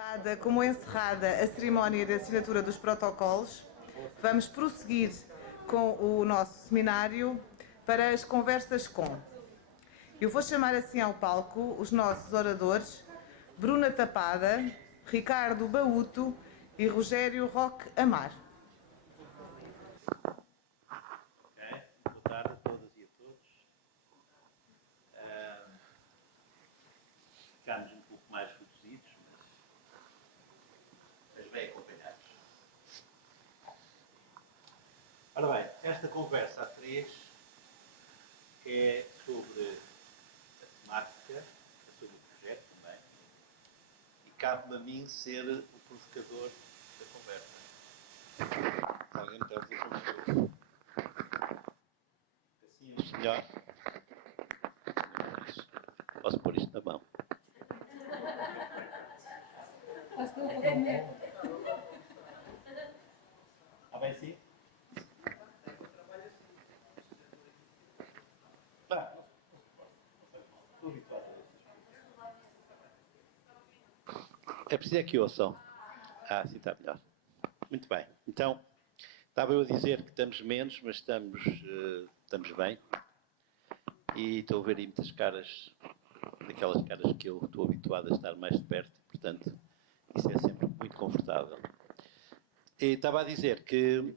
Dada como encerrada a cerimónia de assinatura dos protocolos, vamos prosseguir com o nosso seminário para as conversas com. Eu vou chamar assim ao palco os nossos oradores, Bruna Tapada, Ricardo Bauto e Rogério Roque Amar. Boa tarde a todas e a todos. Ficámos um pouco mais reduzidos, mas bem acompanhados. Ora bem, esta conversa a três é sobre a temática, é sobre o projeto também, e cabe-me a mim ser o provocador da conversa. Alguém me está a dizer como assim é melhor? Posso pôr isto na mão? Está bem assim? Tá. Estou habituado a isso. É preciso que ouçam. Assim está melhor. Muito bem. Então, estava eu a dizer que estamos menos, mas estamos bem. E estou a ver aí muitas caras, daquelas caras que eu estou habituado a estar mais de perto, portanto, isso é sempre muito confortável. E estava a dizer que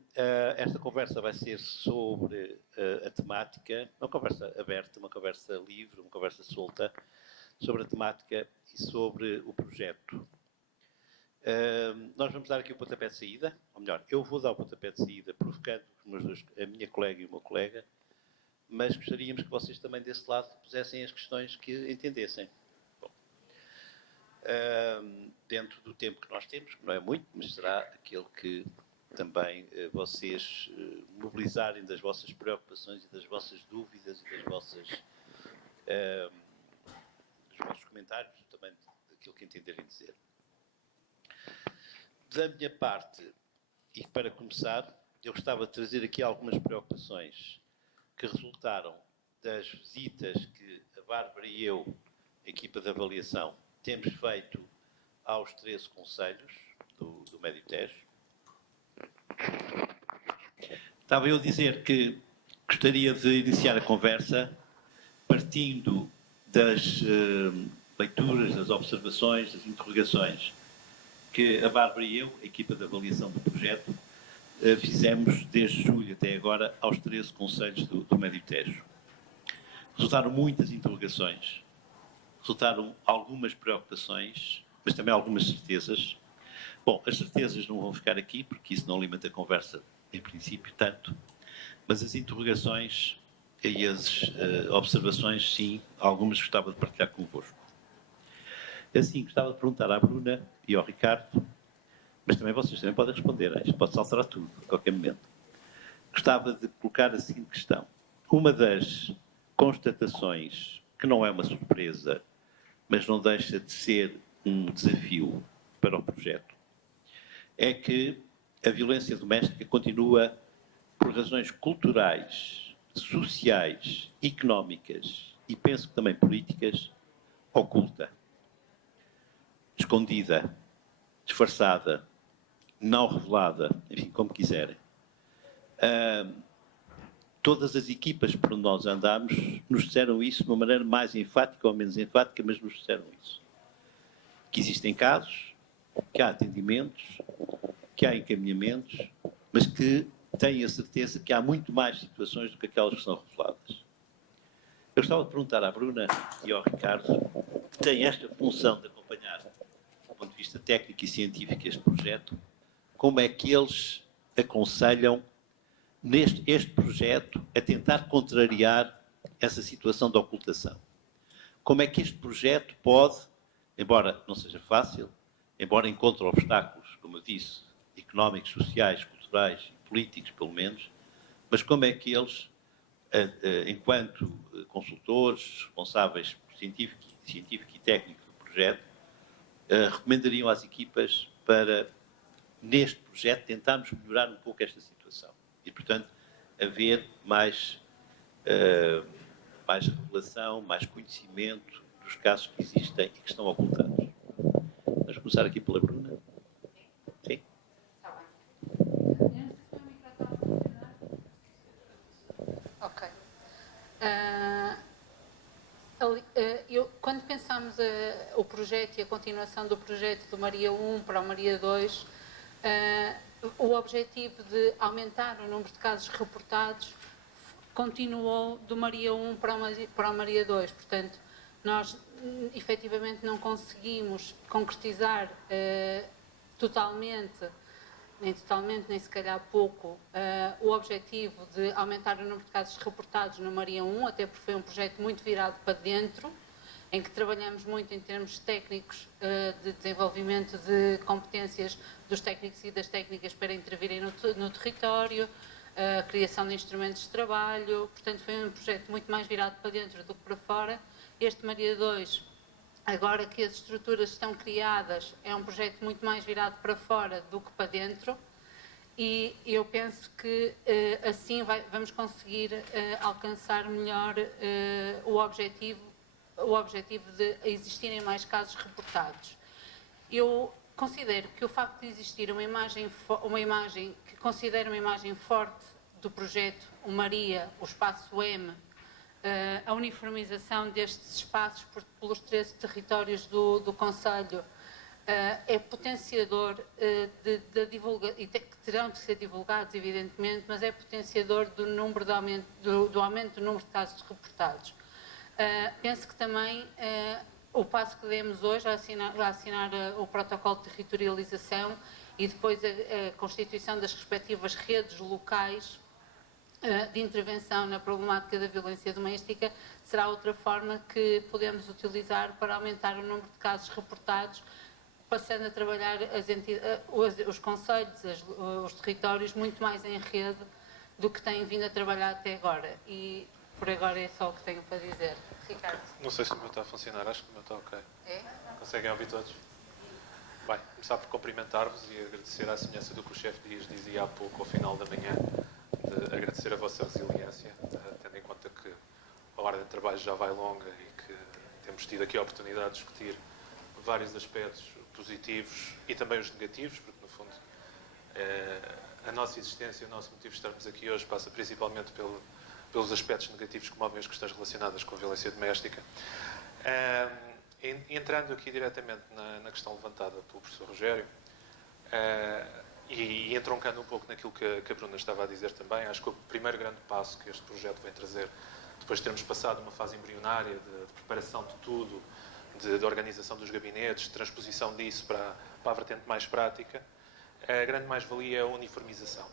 esta conversa vai ser sobre a temática, uma conversa aberta, uma conversa livre, uma conversa solta, sobre a temática e sobre o projeto. Nós vamos dar aqui o pontapé de saída, ou melhor, eu vou dar o pontapé de saída, provocando a minha colega e o meu colega, mas gostaríamos que vocês também desse lado pusessem as questões que entendessem. Bom, dentro do tempo que nós temos, que não é muito, mas será aquele que também vocês mobilizarem das vossas preocupações e das vossas dúvidas e dos vossos comentários, também daquilo que entenderem dizer. Da minha parte, e para começar, eu gostava de trazer aqui algumas preocupações que resultaram das visitas que a Bárbara e eu, a equipa de avaliação, temos feito aos 13 concelhos do Médio Tejo. Estava eu a dizer que gostaria de iniciar a conversa partindo das leituras, das observações, das interrogações que a Bárbara e eu, a equipa de avaliação do projeto, fizemos desde julho até agora aos 13 concelhos do Médio Tejo. Resultaram muitas interrogações, resultaram algumas preocupações, mas também algumas certezas. Bom, as certezas não vão ficar aqui, porque isso não alimenta a conversa, em princípio, tanto, mas as interrogações e as observações, sim, algumas gostava de partilhar convosco. Assim, gostava de perguntar à Bruna e ao Ricardo, mas também vocês também podem responder, isto pode-se alterar tudo, a qualquer momento. Gostava de colocar a seguinte questão. Uma das constatações, que não é uma surpresa, mas não deixa de ser um desafio para o projeto, é que a violência doméstica continua, por razões culturais, sociais, económicas e penso que também políticas, oculta, escondida, disfarçada, não revelada, enfim, como quiserem. Todas as equipas por onde nós andamos nos disseram isso de uma maneira mais enfática ou menos enfática, mas nos disseram isso. Que existem casos, que há atendimentos, que há encaminhamentos, mas que têm a certeza que há muito mais situações do que aquelas que são reveladas. Eu gostava de perguntar à Bruna e ao Ricardo, que têm esta função de acompanhar, do ponto de vista técnico e científico, este projeto, como é que eles aconselham este projeto a tentar contrariar essa situação de ocultação. Como é que este projeto pode, embora não seja fácil, embora encontre obstáculos, como eu disse, económicos, sociais, culturais e políticos, pelo menos, mas como é que eles, enquanto consultores, responsáveis científico e técnico do projeto, recomendariam às equipas para, neste projeto, tentarmos melhorar um pouco esta situação. E, portanto, haver mais revelação, mais conhecimento dos casos que existem e que estão ocultados. Mas começar aqui pela Bruna. Sim. Ok. Quando pensamos o projeto e a continuação do projeto do Maria 1 para o Maria 2, o objetivo de aumentar o número de casos reportados continuou do Maria 1 para o Maria 2. Portanto, nós efetivamente não conseguimos concretizar totalmente, nem se calhar pouco, o objetivo de aumentar o número de casos reportados no Maria 1, até porque foi um projeto muito virado para dentro, em que trabalhamos muito em termos técnicos de desenvolvimento de competências dos técnicos e das técnicas para intervirem no território, a criação de instrumentos de trabalho. Portanto, foi um projeto muito mais virado para dentro do que para fora. Este Maria 2, agora que as estruturas estão criadas, é um projeto muito mais virado para fora do que para dentro, e eu penso que assim vamos conseguir alcançar melhor o objetivo de existirem mais casos reportados. Eu considero que o facto de existir uma imagem que considero uma imagem forte do projeto, o Maria, o espaço M, a uniformização destes espaços pelos 13 territórios do Conselho, é potenciador da divulgação, e que terão de ser divulgados, evidentemente, mas é potenciador do aumento do número de casos reportados. Penso que também o passo que demos hoje a assinar o protocolo de territorialização e depois a constituição das respectivas redes locais de intervenção na problemática da violência doméstica será outra forma que podemos utilizar para aumentar o número de casos reportados, passando a trabalhar os concelhos, os territórios, muito mais em rede do que têm vindo a trabalhar até agora. E por agora é só o que tenho para dizer. Ricardo. Não sei se o meu está a funcionar, acho que o meu está ok. É? Conseguem ouvir todos? Bem, começar por cumprimentar-vos e agradecer à semelhança do que o chefe Dias dizia há pouco, ao final da manhã, de agradecer a vossa resiliência, tendo em conta que a ordem de trabalho já vai longa e que temos tido aqui a oportunidade de discutir vários aspectos positivos e também os negativos, porque, no fundo, a nossa existência, o nosso motivo de estarmos aqui hoje passa principalmente pelos aspectos negativos que movem as questões relacionadas com a violência doméstica. Entrando aqui diretamente na questão levantada pelo professor Rogério, e entroncando um pouco naquilo que a Bruna estava a dizer também, acho que o primeiro grande passo que este projeto vem trazer, depois de termos passado uma fase embrionária de preparação de tudo, de organização dos gabinetes, de transposição disso para a vertente mais prática, a grande mais-valia é a uniformização.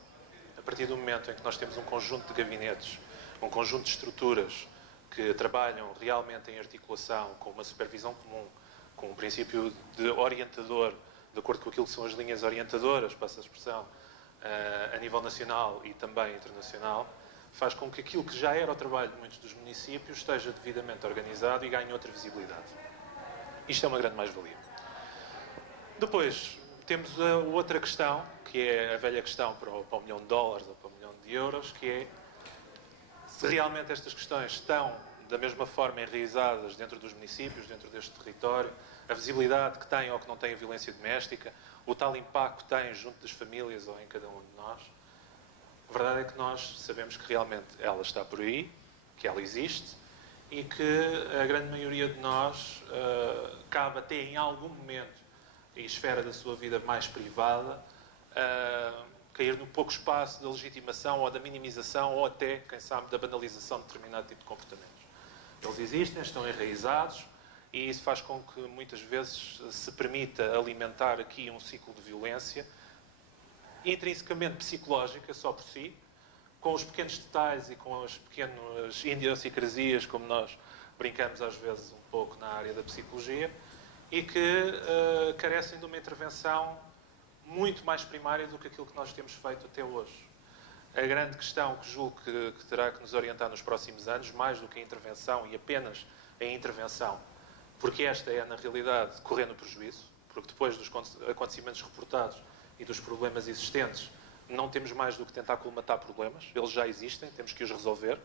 A partir do momento em que nós temos um conjunto de gabinetes, um conjunto de estruturas que trabalham realmente em articulação, com uma supervisão comum, com um princípio de orientador, de acordo com aquilo que são as linhas orientadoras, passa a expressão, a nível nacional e também internacional, faz com que aquilo que já era o trabalho de muitos dos municípios esteja devidamente organizado e ganhe outra visibilidade. Isto é uma grande mais-valia. Depois, temos a outra questão, que é a velha questão para o $1 milhão ou para o $1 milhão, que é se realmente estas questões estão da mesma forma enraizadas dentro dos municípios, dentro deste território, a visibilidade que tem ou que não tem a violência doméstica, o tal impacto que tem junto das famílias ou em cada um de nós. A verdade é que nós sabemos que realmente ela está por aí, que ela existe e que a grande maioria de nós cabe até em algum momento, em esfera da sua vida mais privada, cair no pouco espaço da legitimação ou da minimização ou até, quem sabe, da banalização de determinado tipo de comportamentos. Eles existem, estão enraizados e isso faz com que muitas vezes se permita alimentar aqui um ciclo de violência intrinsecamente psicológica só por si, com os pequenos detalhes e com as pequenas idiosincrasias, como nós brincamos às vezes um pouco na área da psicologia, e que carecem de uma intervenção muito mais primária do que aquilo que nós temos feito até hoje. A grande questão que julgo que terá que nos orientar nos próximos anos, mais do que a intervenção e apenas a intervenção, porque esta é, na realidade, correr no prejuízo, porque depois dos acontecimentos reportados e dos problemas existentes, não temos mais do que tentar colmatar problemas, eles já existem, temos que os resolver,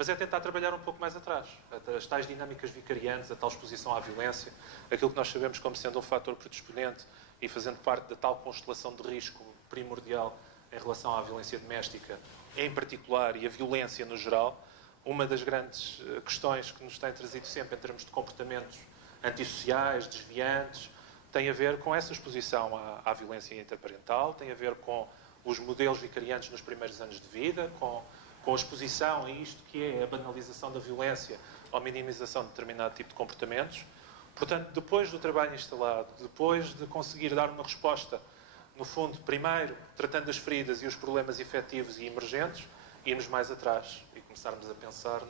mas é tentar trabalhar um pouco mais atrás. As tais dinâmicas vicariantes, a tal exposição à violência, aquilo que nós sabemos como sendo um fator predisponente e fazendo parte da tal constelação de risco primordial em relação à violência doméstica, em particular, e a violência no geral. Uma das grandes questões que nos tem trazido sempre em termos de comportamentos antissociais, desviantes, tem a ver com essa exposição à violência interparental, tem a ver com os modelos vicariantes nos primeiros anos de vida, com a exposição a isto que é a banalização da violência ou minimização de determinado tipo de comportamentos. Portanto, depois do trabalho instalado, depois de conseguir dar uma resposta, no fundo, primeiro, tratando as feridas e os problemas efetivos e emergentes, irmos mais atrás e começarmos a pensar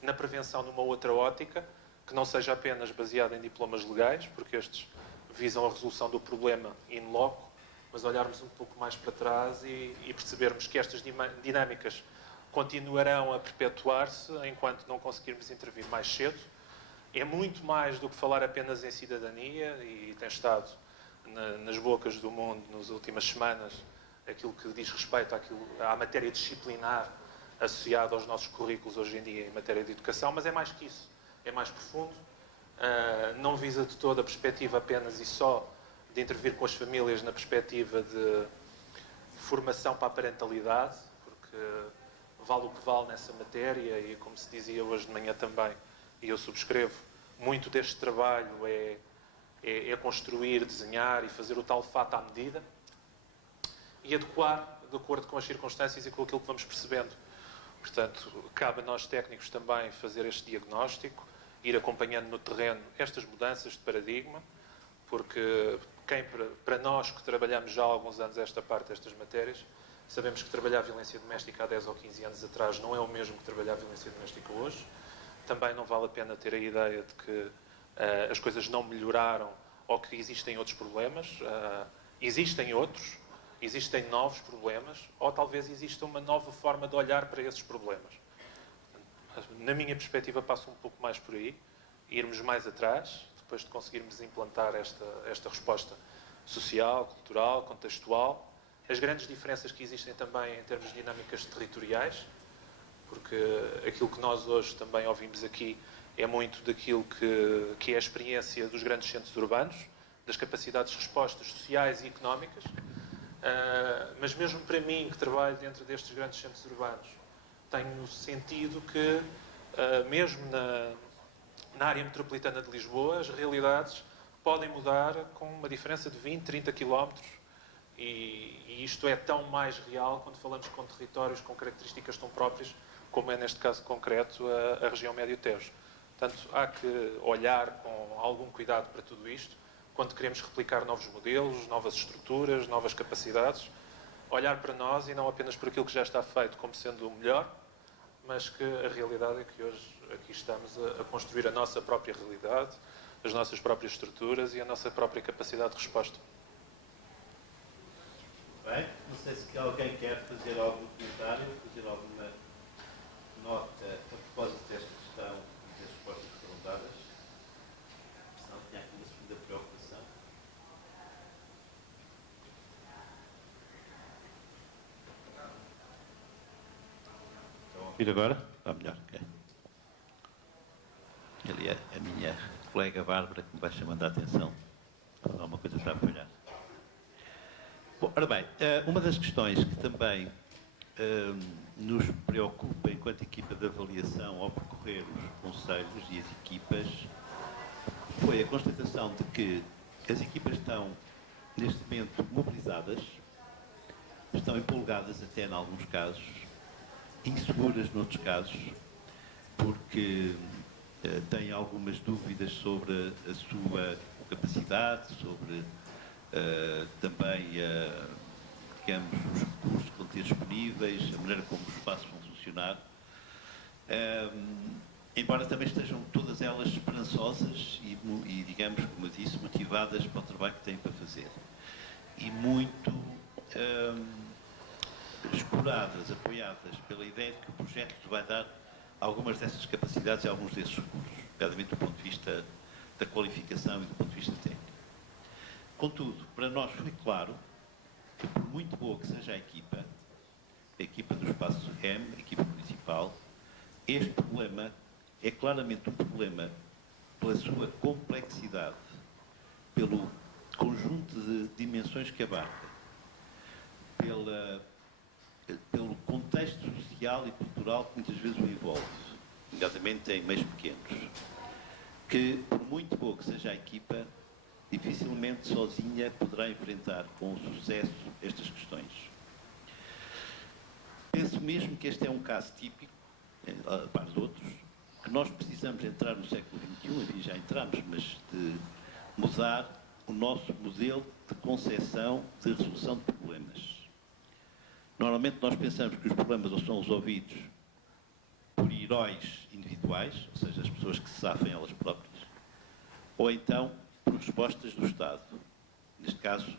na prevenção numa outra ótica, que não seja apenas baseada em diplomas legais, porque estes visam a resolução do problema in loco, mas olharmos um pouco mais para trás e percebermos que estas dinâmicas continuarão a perpetuar-se enquanto não conseguirmos intervir mais cedo. É muito mais do que falar apenas em cidadania, e tem estado nas bocas do mundo nas últimas semanas aquilo que diz respeito à matéria disciplinar associada aos nossos currículos hoje em dia em matéria de educação, mas é mais que isso, é mais profundo. Não visa de toda a perspectiva apenas e só de intervir com as famílias na perspectiva de formação para a parentalidade, porque vale o que vale nessa matéria, e como se dizia hoje de manhã também, e eu subscrevo, muito deste trabalho é construir, desenhar e fazer o tal fato à medida e adequar de acordo com as circunstâncias e com aquilo que vamos percebendo. Portanto, cabe a nós técnicos também fazer este diagnóstico, ir acompanhando no terreno estas mudanças de paradigma, porque para nós que trabalhamos já há alguns anos esta parte destas matérias, sabemos que trabalhar a violência doméstica há 10 ou 15 anos atrás não é o mesmo que trabalhar a violência doméstica hoje. Também não vale a pena ter a ideia de que as coisas não melhoraram ou que existem outros problemas. Existem outros, existem novos problemas, ou talvez exista uma nova forma de olhar para esses problemas. Na minha perspectiva, passa um pouco mais por aí, irmos mais atrás, depois de conseguirmos implantar esta resposta social, cultural, contextual. As grandes diferenças que existem também em termos de dinâmicas territoriais, porque aquilo que nós hoje também ouvimos aqui é muito daquilo que é a experiência dos grandes centros urbanos, das capacidades de respostas sociais e económicas, mas mesmo para mim, que trabalho dentro destes grandes centros urbanos, tenho sentido que, mesmo na área metropolitana de Lisboa, as realidades podem mudar com uma diferença de 20, 30 quilómetros, e isto é tão mais real quando falamos com territórios com características tão próprias, como é neste caso concreto a região Médio Tejo. Portanto, há que olhar com algum cuidado para tudo isto, quando queremos replicar novos modelos, novas estruturas, novas capacidades, olhar para nós e não apenas por aquilo que já está feito como sendo o melhor, mas que a realidade é que hoje aqui estamos a construir a nossa própria realidade, as nossas próprias estruturas e a nossa própria capacidade de resposta. Bem, não sei se alguém quer fazer algum comentário, fazer alguma nota a propósito desta questão e das respostas que foram dadas. Se não, tinha aqui uma segunda preocupação. Estão a ouvir agora? Está melhor, ok. Ali é a minha colega Bárbara que me vai chamando a atenção. Alguma coisa está a falhar. Bom, ora bem, uma das questões que também nos preocupa enquanto equipa de avaliação ao percorrer os conselhos e as equipas foi a constatação de que as equipas estão, neste momento, mobilizadas, estão empolgadas até em alguns casos, inseguras noutros casos, porque têm algumas dúvidas sobre a sua capacidade, sobre também, digamos, os recursos que vão ter disponíveis, a maneira como os espaços vão funcionar. Embora também estejam todas elas esperançosas e, digamos, como eu disse, motivadas para o trabalho que têm para fazer. E muito exploradas, apoiadas pela ideia de que o projeto vai dar algumas dessas capacidades e alguns desses recursos, nomeadamente do ponto de vista da qualificação e do ponto de vista técnico. Contudo, para nós foi claro que, por muito boa que seja a equipa do Espaço M, a equipa municipal, este problema é claramente um problema pela sua complexidade, pelo conjunto de dimensões que abarca, pelo contexto social e cultural que muitas vezes o envolve, nomeadamente em meios pequenos, que, por muito pouco seja a equipa, dificilmente sozinha poderá enfrentar com sucesso estas questões. Penso mesmo que este é um caso típico, a par de outros, que nós precisamos entrar no século XXI, enfim, já entramos, mas de mudar o nosso modelo de concepção de resolução de problemas. Normalmente nós pensamos que os problemas ou são resolvidos por heróis individuais, ou seja, as pessoas que se safem elas próprias, ou então por respostas do Estado, neste caso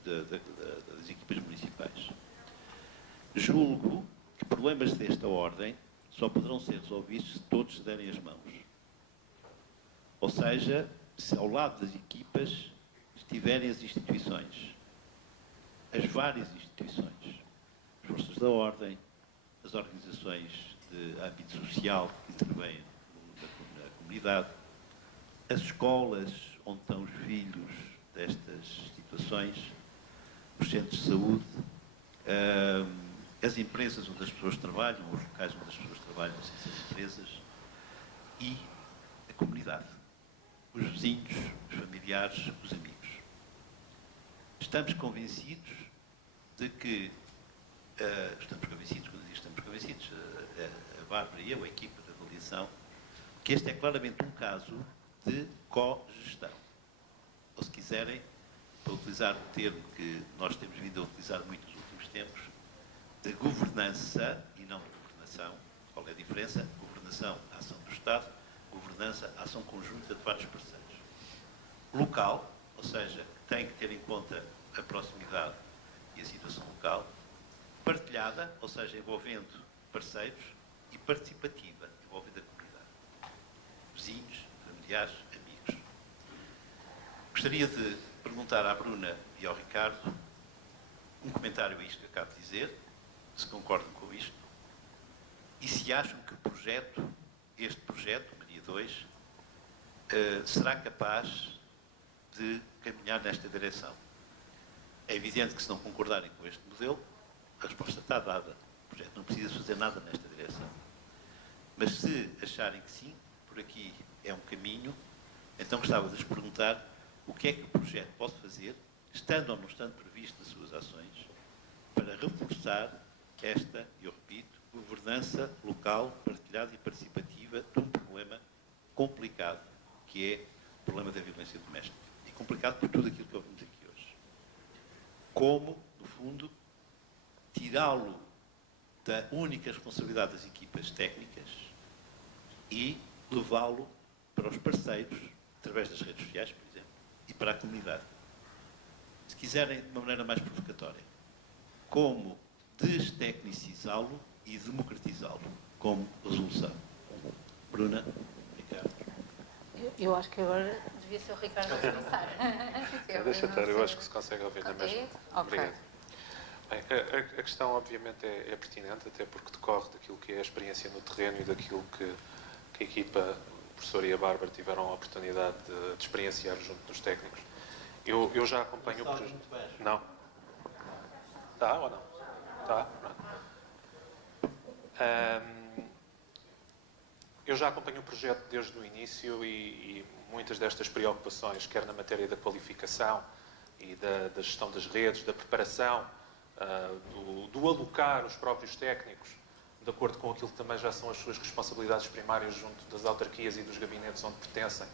das equipas municipais. Julgo que problemas desta ordem só poderão ser resolvidos se todos se derem as mãos. Ou seja, se ao lado das equipas estiverem as instituições, as várias instituições, as forças da ordem, as organizações de âmbito social que intervêm na comunidade, as escolas onde estão os filhos destas situações, os centros de saúde, as empresas onde as pessoas trabalham, os locais onde as pessoas trabalham, sem ser empresas, e a comunidade, os vizinhos, os familiares, os amigos. Estamos convencidos de que, a Bárbara e eu, a equipa de avaliação, que este é claramente um caso de cogestão. Ou se quiserem, para utilizar um termo que nós temos vindo a utilizar muito nos últimos tempos, de governança e não de governação. Qual é a diferença? Governação, a ação do Estado, governança, a ação conjunta de vários parceiros. Local, ou seja, tem que ter em conta a proximidade e a situação local. Partilhada, ou seja, envolvendo parceiros, e participativa, envolvendo a comunidade. Vizinhos, familiares, amigos. Gostaria de perguntar à Bruna e ao Ricardo um comentário a isto que acabo de dizer, se concordam com isto, e se acham que este projeto, Maria 2, será capaz de caminhar nesta direção. É evidente que se não concordarem com este modelo, a resposta está dada. O projeto não precisa fazer nada nesta direção. Mas se acharem que sim, por aqui é um caminho, então gostava de vos perguntar o que é que o projeto pode fazer, estando ou não estando previsto nas suas ações, para reforçar esta, eu repito, governança local, partilhada e participativa de um problema complicado, que é o problema da violência doméstica. E complicado por tudo aquilo que ouvimos aqui hoje. Como, no fundo, tirá-lo da única responsabilidade das equipas técnicas e levá-lo para os parceiros, através das redes sociais, por exemplo, e para a comunidade. Se quiserem, de uma maneira mais provocatória, como destecnicizá-lo e democratizá-lo como resolução. Bruna, Ricardo. Eu acho que agora devia ser o Ricardo a começar. Deixa estar, eu acho que se consegue ouvir na mesma. Ok. Obrigado. Bem, a questão, obviamente, é pertinente, até porque decorre daquilo que é a experiência no terreno e daquilo que a equipa, o professor e a Bárbara, tiveram a oportunidade de experienciar junto dos técnicos. Eu já acompanho o projeto. Não? Está ou não? Está? Eu já acompanho o projeto desde o início e muitas destas preocupações, quer na matéria da qualificação e da gestão das redes, da preparação, do alocar os próprios técnicos, de acordo com aquilo que também já são as suas responsabilidades primárias junto das autarquias e dos gabinetes onde pertencem,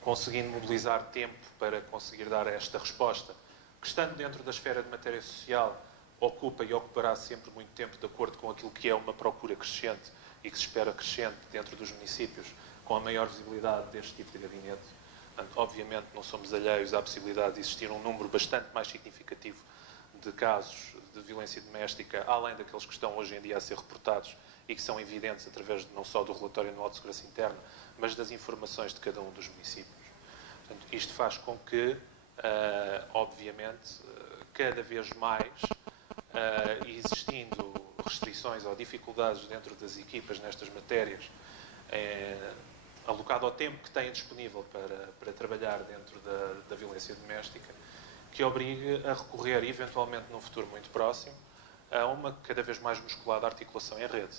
conseguindo mobilizar tempo para conseguir dar esta resposta, que estando dentro da esfera de matéria social, ocupa e ocupará sempre muito tempo de acordo com aquilo que é uma procura crescente e que se espera crescente dentro dos municípios, com a maior visibilidade deste tipo de gabinete. Portanto, obviamente não somos alheios à possibilidade de existir um número bastante mais significativo de casos de violência doméstica, além daqueles que estão hoje em dia a ser reportados e que são evidentes através não só do relatório anual de segurança interna, mas das informações de cada um dos municípios. Portanto, isto faz com que, obviamente, cada vez mais, existindo restrições ou dificuldades dentro das equipas nestas matérias, alocado ao tempo que têm disponível para trabalhar dentro da violência doméstica, que obrigue a recorrer, eventualmente num futuro muito próximo, a uma cada vez mais musculada articulação em rede.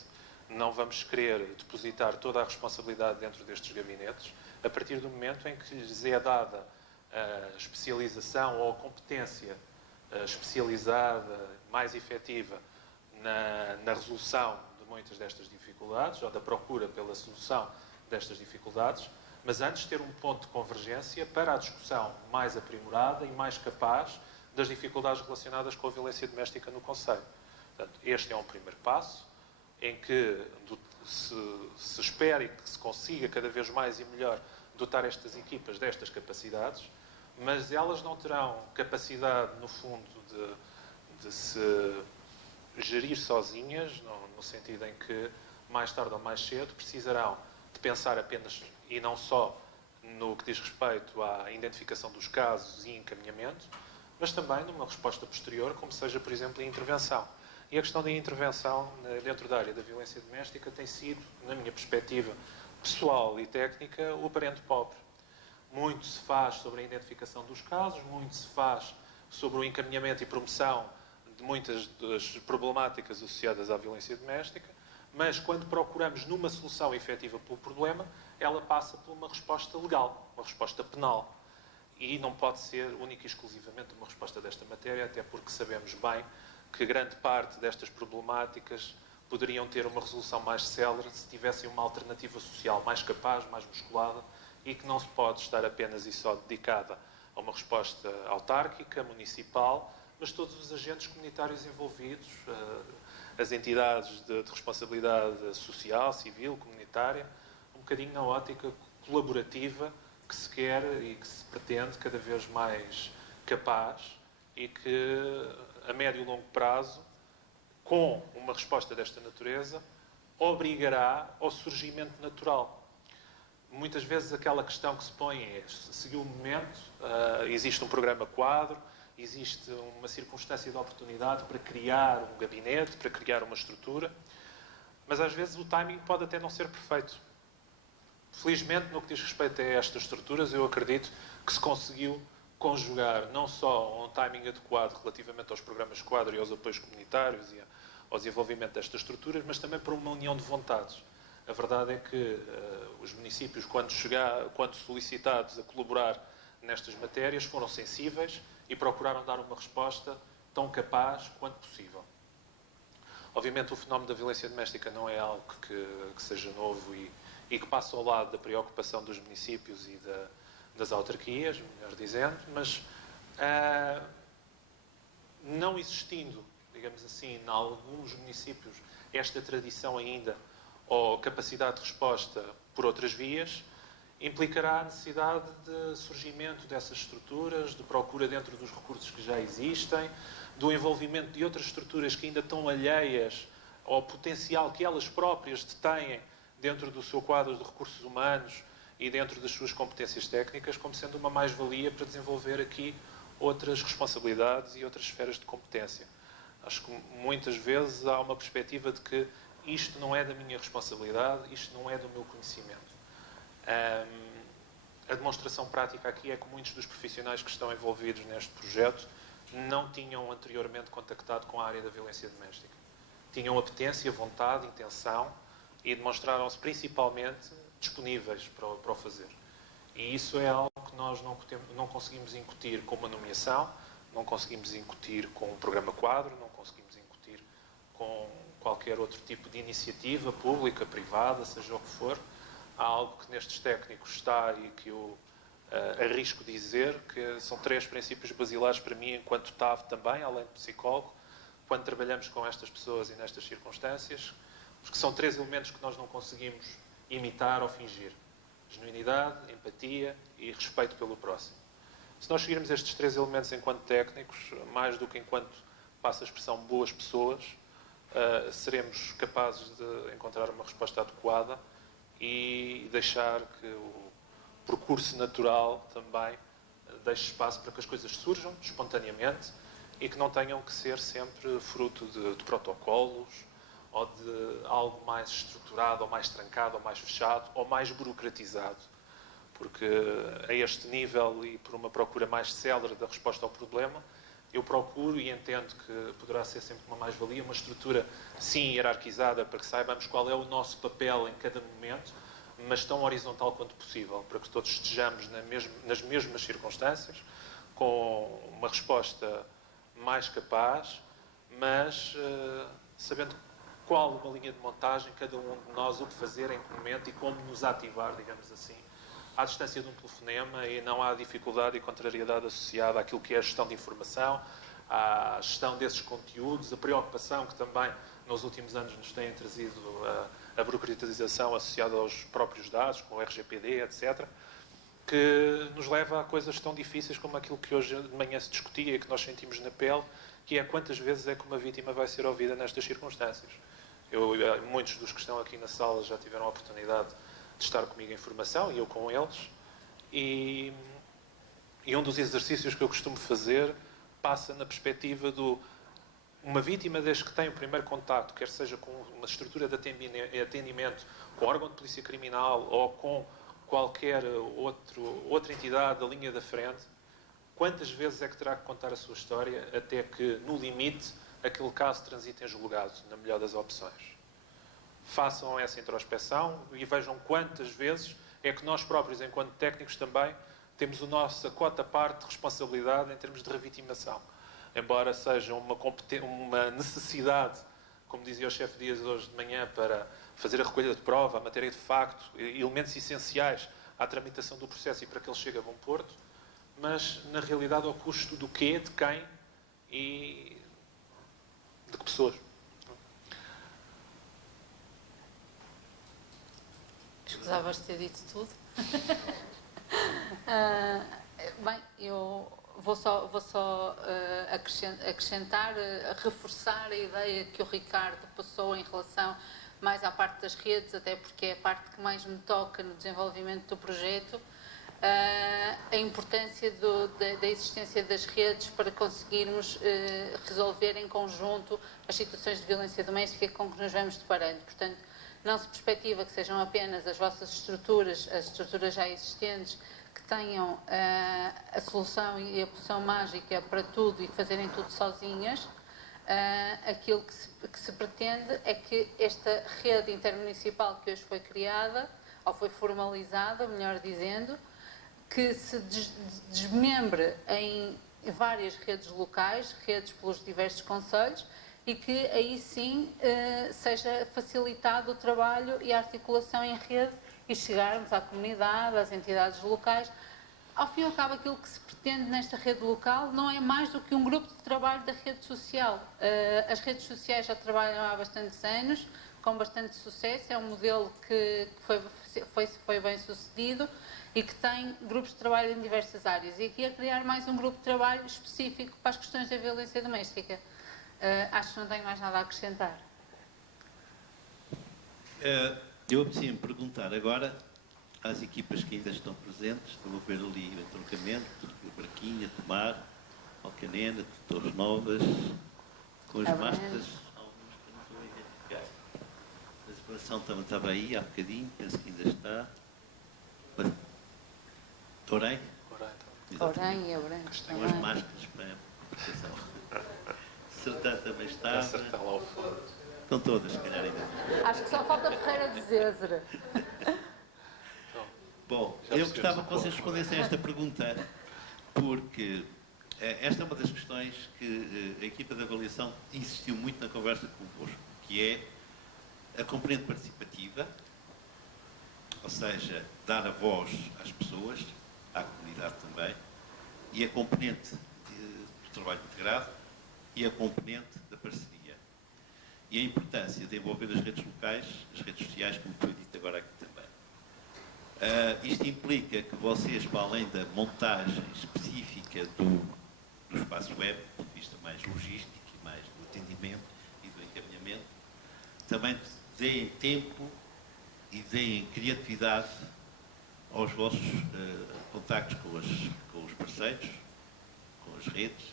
Não vamos querer depositar toda a responsabilidade dentro destes gabinetes a partir do momento em que lhes é dada a especialização ou a competência especializada, mais efetiva na resolução de muitas destas dificuldades ou da procura pela solução destas dificuldades, mas antes ter um ponto de convergência para a discussão mais aprimorada e mais capaz das dificuldades relacionadas com a violência doméstica no concelho. Portanto, este é um primeiro passo em que se espera e que se consiga cada vez mais e melhor dotar estas equipas destas capacidades, mas elas não terão capacidade, no fundo, de se gerir sozinhas, no sentido em que, mais tarde ou mais cedo, precisarão de pensar apenas e não só no que diz respeito à identificação dos casos e encaminhamento, mas também numa resposta posterior, como seja, por exemplo, a intervenção. E a questão da intervenção dentro da área da violência doméstica tem sido, na minha perspectiva pessoal e técnica, o parente pobre. Muito se faz sobre a identificação dos casos, muito se faz sobre o encaminhamento e promoção de muitas das problemáticas associadas à violência doméstica, mas quando procuramos numa solução efetiva para o problema, ela passa por uma resposta legal, uma resposta penal. E não pode ser única e exclusivamente uma resposta desta matéria, até porque sabemos bem que grande parte destas problemáticas poderiam ter uma resolução mais célere se tivessem uma alternativa social mais capaz, mais musculada, e que não se pode estar apenas e só dedicada a uma resposta autárquica, municipal, mas todos os agentes comunitários envolvidos, as entidades de responsabilidade social, civil, comunitária, um bocadinho na ótica colaborativa que se quer e que se pretende cada vez mais capaz e que, a médio e longo prazo, com uma resposta desta natureza, obrigará ao surgimento natural. Muitas vezes aquela questão que se põe é, seguiu o momento, existe um programa quadro, existe uma circunstância de oportunidade para criar um gabinete, para criar uma estrutura, mas às vezes o timing pode até não ser perfeito. Felizmente, no que diz respeito a estas estruturas, eu acredito que se conseguiu conjugar não só um timing adequado relativamente aos programas quadro e aos apoios comunitários e ao desenvolvimento destas estruturas, mas também por uma união de vontades. A verdade é que os municípios, quando solicitados a colaborar nestas matérias, foram sensíveis e procuraram dar uma resposta tão capaz quanto possível. Obviamente, o fenómeno da violência doméstica não é algo que seja novo e que passe ao lado da preocupação dos municípios e das autarquias, melhor dizendo, mas não existindo, digamos assim, em alguns municípios, esta tradição ainda ou capacidade de resposta por outras vias, implicará a necessidade de surgimento dessas estruturas, de procura dentro dos recursos que já existem, do envolvimento de outras estruturas que ainda estão alheias ao potencial que elas próprias detêm dentro do seu quadro de recursos humanos e dentro das suas competências técnicas, como sendo uma mais-valia para desenvolver aqui outras responsabilidades e outras esferas de competência. Acho que muitas vezes há uma perspectiva de que isto não é da minha responsabilidade, isto não é do meu conhecimento. A demonstração prática aqui é que muitos dos profissionais que estão envolvidos neste projeto não tinham anteriormente contactado com a área da violência doméstica. Tinham apetência, vontade, intenção e demonstraram-se principalmente disponíveis para o fazer. E isso é algo que nós não conseguimos incutir com uma nomeação, não conseguimos incutir com um programa quadro, não conseguimos incutir com qualquer outro tipo de iniciativa pública, privada, seja o que for. Há algo que nestes técnicos está e que eu arrisco dizer que são 3 princípios basilares para mim, enquanto TAV também, além de psicólogo, quando trabalhamos com estas pessoas e nestas circunstâncias, porque são 3 elementos que nós não conseguimos imitar ou fingir. Genuinidade, empatia e respeito pelo próximo. Se nós seguirmos estes 3 elementos enquanto técnicos, mais do que enquanto, passa a expressão, boas pessoas, seremos capazes de encontrar uma resposta adequada e deixar que o percurso natural também deixe espaço para que as coisas surjam espontaneamente e que não tenham que ser sempre fruto de protocolos, ou de algo mais estruturado, ou mais trancado, ou mais fechado, ou mais burocratizado. Porque a este nível e por uma procura mais célere da resposta ao problema, eu procuro e entendo que poderá ser sempre uma mais-valia, uma estrutura, sim, hierarquizada, para que saibamos qual é o nosso papel em cada momento, mas tão horizontal quanto possível, para que todos estejamos nas mesmas circunstâncias, com uma resposta mais capaz, mas sabendo qual uma linha de montagem, cada um de nós, o que fazer, em que momento e como nos ativar, digamos assim, à distância de um telefonema, e não há dificuldade e contrariedade associada àquilo que é a gestão de informação, à gestão desses conteúdos, a preocupação que também nos últimos anos nos têm trazido a burocratização associada aos próprios dados, com o RGPD, etc., que nos leva a coisas tão difíceis como aquilo que hoje de manhã se discutia e que nós sentimos na pele, que é quantas vezes é que uma vítima vai ser ouvida nestas circunstâncias. Muitos dos que estão aqui na sala já tiveram a oportunidade de estar comigo em formação, e eu com eles, e um dos exercícios que eu costumo fazer passa na perspectiva do uma vítima, desde que tem o primeiro contacto, quer seja com uma estrutura de atendimento, com o órgão de polícia criminal ou com qualquer outra entidade da linha da frente, quantas vezes é que terá que contar a sua história até que, no limite, aquele caso transite em julgado, na melhor das opções? Façam essa introspecção e vejam quantas vezes é que nós próprios, enquanto técnicos também, temos a nossa cota parte de responsabilidade em termos de revitimação. Embora seja uma necessidade, como dizia o chefe Dias hoje de manhã, para fazer a recolha de prova, a matéria de facto, elementos essenciais à tramitação do processo e para que ele chegue a bom porto, mas, na realidade, ao custo do quê, de quem e de que pessoas. Escusavas de ter dito tudo. Bem, eu vou só acrescentar, reforçar a ideia que o Ricardo passou em relação mais à parte das redes, até porque é a parte que mais me toca no desenvolvimento do projeto, a importância da existência das redes para conseguirmos resolver em conjunto as situações de violência doméstica com que nos vamos deparando. Portanto, não se perspectiva que sejam apenas as vossas estruturas, as estruturas já existentes, que tenham a solução e a poção mágica para tudo e fazerem tudo sozinhas. Aquilo que se pretende é que esta rede intermunicipal que hoje foi criada, ou foi formalizada, melhor dizendo, que se desmembre em várias redes locais, redes pelos diversos concelhos, e que aí sim seja facilitado o trabalho e a articulação em rede e chegarmos à comunidade, às entidades locais. Ao fim e ao cabo, aquilo que se pretende nesta rede local não é mais do que um grupo de trabalho da rede social. As redes sociais já trabalham há bastantes anos, com bastante sucesso, é um modelo que foi bem sucedido e que tem grupos de trabalho em diversas áreas. E aqui é criar mais um grupo de trabalho específico para as questões da violência doméstica. Acho que não tenho mais nada a acrescentar. Eu apetecia-me perguntar agora às equipas que ainda estão presentes, estou a ver ali o entroncamento, o Braquinha, Tomar, Alcanena, Torres Novas, com as máscaras, alguns que não estou a identificar. A separação também estava aí há bocadinho, penso que ainda está. Orém? Orém e Orém. Com as máscaras para a proteção. Sertã também está. Sertã lá ao fundo. Estão todas, se calhar ainda. Acho que só falta Ferreira de Zézere. Bom, eu gostava que vocês respondessem a esta pergunta, porque esta é uma das questões que a equipa de avaliação insistiu muito na conversa convosco, que é a componente participativa, ou seja, dar a voz às pessoas, à comunidade também, e a componente do trabalho integrado e a componente da parceria. E a importância de envolver as redes locais, as redes sociais, como foi dito agora aqui também. Isto implica que vocês, para além da montagem específica do espaço web, do ponto de vista mais logístico e mais do atendimento e do encaminhamento, também deem tempo e deem criatividade aos vossos contactos com os parceiros, com as redes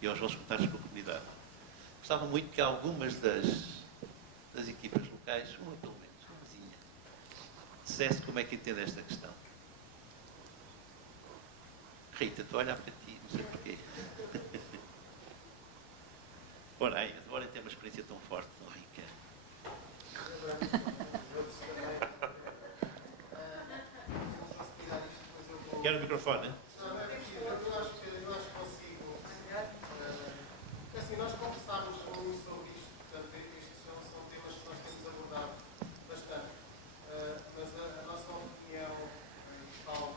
e aos vossos contactos com a comunidade. Gostava muito que algumas das das equipas locais, uma pelo menos, umazinha, dissesse como é que entende esta questão. Rita, estou a olhar para ti, não sei porquê. Ora, aí, agora tem uma experiência tão forte, tão rica. Quero o microfone, hein? Eu acho que consigo. Assim, nós conversámos muito sobre isto, portanto, estes são temas que nós temos abordado bastante. Mas a nossa opinião, falo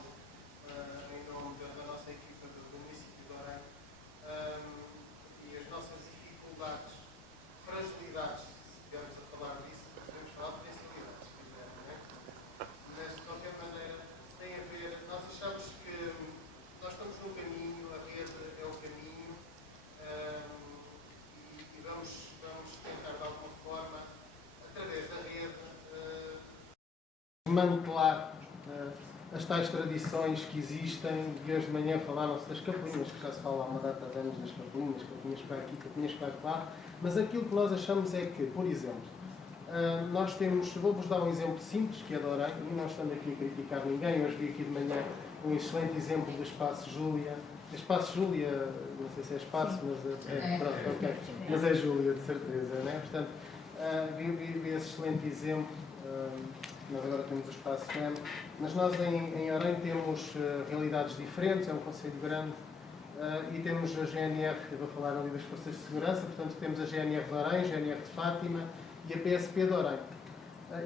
em nome da nossa equipa do município de Orem, e as nossas dificuldades, fragilidades, se estivermos a falar disso, podemos falar de potencialidades, se quiser, não é? Mas, de qualquer maneira, tem a ver, nós achamos que nós estamos no caminho, a rede é o caminho, e vamos tentar de alguma forma, através da rede, desmantelar as tais tradições que existem. De hoje de manhã falaram-se das capelinhas, que já se fala há uma data de anos das capelinhas para aqui, capelinhas para lá, mas aquilo que nós achamos é que, por exemplo, nós temos, vou-vos dar um exemplo simples, que é de Orem, e não estamos aqui a criticar ninguém. Hoje vi aqui de manhã um excelente exemplo do Espaço Júlia. Espaço Júlia, não sei se é espaço, mas pronto, ok. Mas é Júlia, de certeza, né? Portanto, vi esse excelente exemplo. Nós agora temos o Espaço SEM, mas nós em Orem temos realidades diferentes, é um concelho grande, e temos a GNR, eu vou falar ali das Forças de Segurança, portanto temos a GNR de Orem, a GNR de Fátima e a PSP de Orem.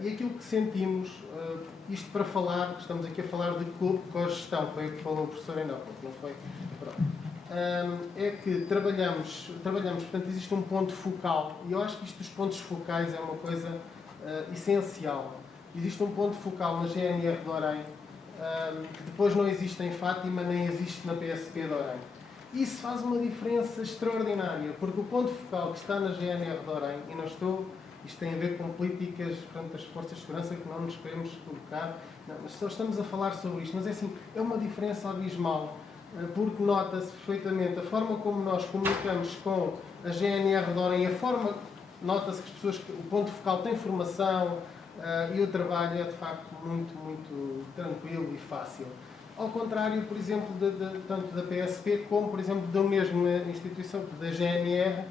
E aquilo que sentimos, isto para falar, estamos aqui a falar de cogestão, foi o que falou o professor Enoco, não foi? Pronto. É que trabalhamos, portanto existe um ponto focal, e eu acho que isto dos pontos focais é uma coisa essencial. Existe um ponto focal na GNR de Orem, que depois não existe em Fátima, nem existe na PSP de Orem. Isso faz uma diferença extraordinária, porque o ponto focal que está na GNR de Orem, e não estou, isto tem a ver com políticas, portanto, das forças de segurança que não nos queremos colocar, não, mas só estamos a falar sobre isto, mas é assim, é uma diferença abismal, porque nota-se perfeitamente a forma como nós comunicamos com a GNR de Orem, a forma, nota-se que as pessoas, o ponto focal tem formação, e o trabalho é de facto muito tranquilo e fácil. Ao contrário, por exemplo, tanto da PSP como, por exemplo, da mesma instituição, da GNR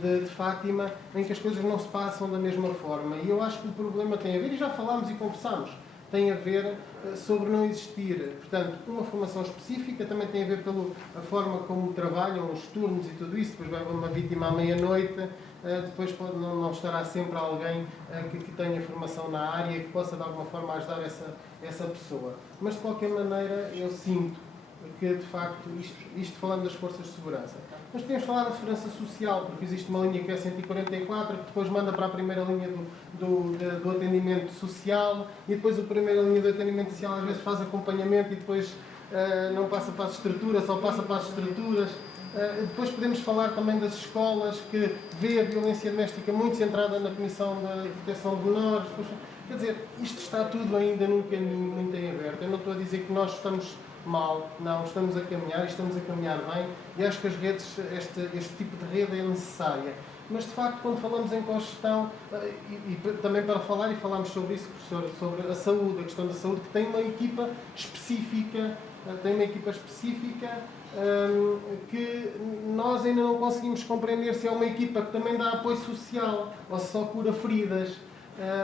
de Fátima, em que as coisas não se passam da mesma forma. E eu acho que o problema tem a ver, e já falámos e conversámos, tem a ver sobre não existir, portanto, uma formação específica, também tem a ver pela forma como trabalham, os turnos e tudo isso, depois vai uma vítima à meia-noite, depois não estará sempre alguém que tenha formação na área, que possa de alguma forma ajudar essa pessoa. Mas de qualquer maneira eu sinto que de facto, isto falando das forças de segurança, mas podemos falar da segurança social, porque existe uma linha que é 144, que depois manda para a primeira linha do atendimento social, e depois a primeira linha do atendimento social às vezes faz acompanhamento e depois não passa para as estruturas, só passa para as estruturas. Depois podemos falar também das escolas, que vê a violência doméstica muito centrada na Comissão de Proteção de Menores. Quer dizer, isto está tudo ainda num caminho muito em aberto. Eu não estou a dizer que nós estamos mal, não, estamos a caminhar e estamos a caminhar bem, e acho que as redes, este tipo de rede é necessária. Mas, de facto, quando falamos em cogestão, e também para falar, e falámos sobre isso, professor, sobre a saúde, a questão da saúde, que tem uma equipa específica, que nós ainda não conseguimos compreender se é uma equipa que também dá apoio social, ou se só cura feridas,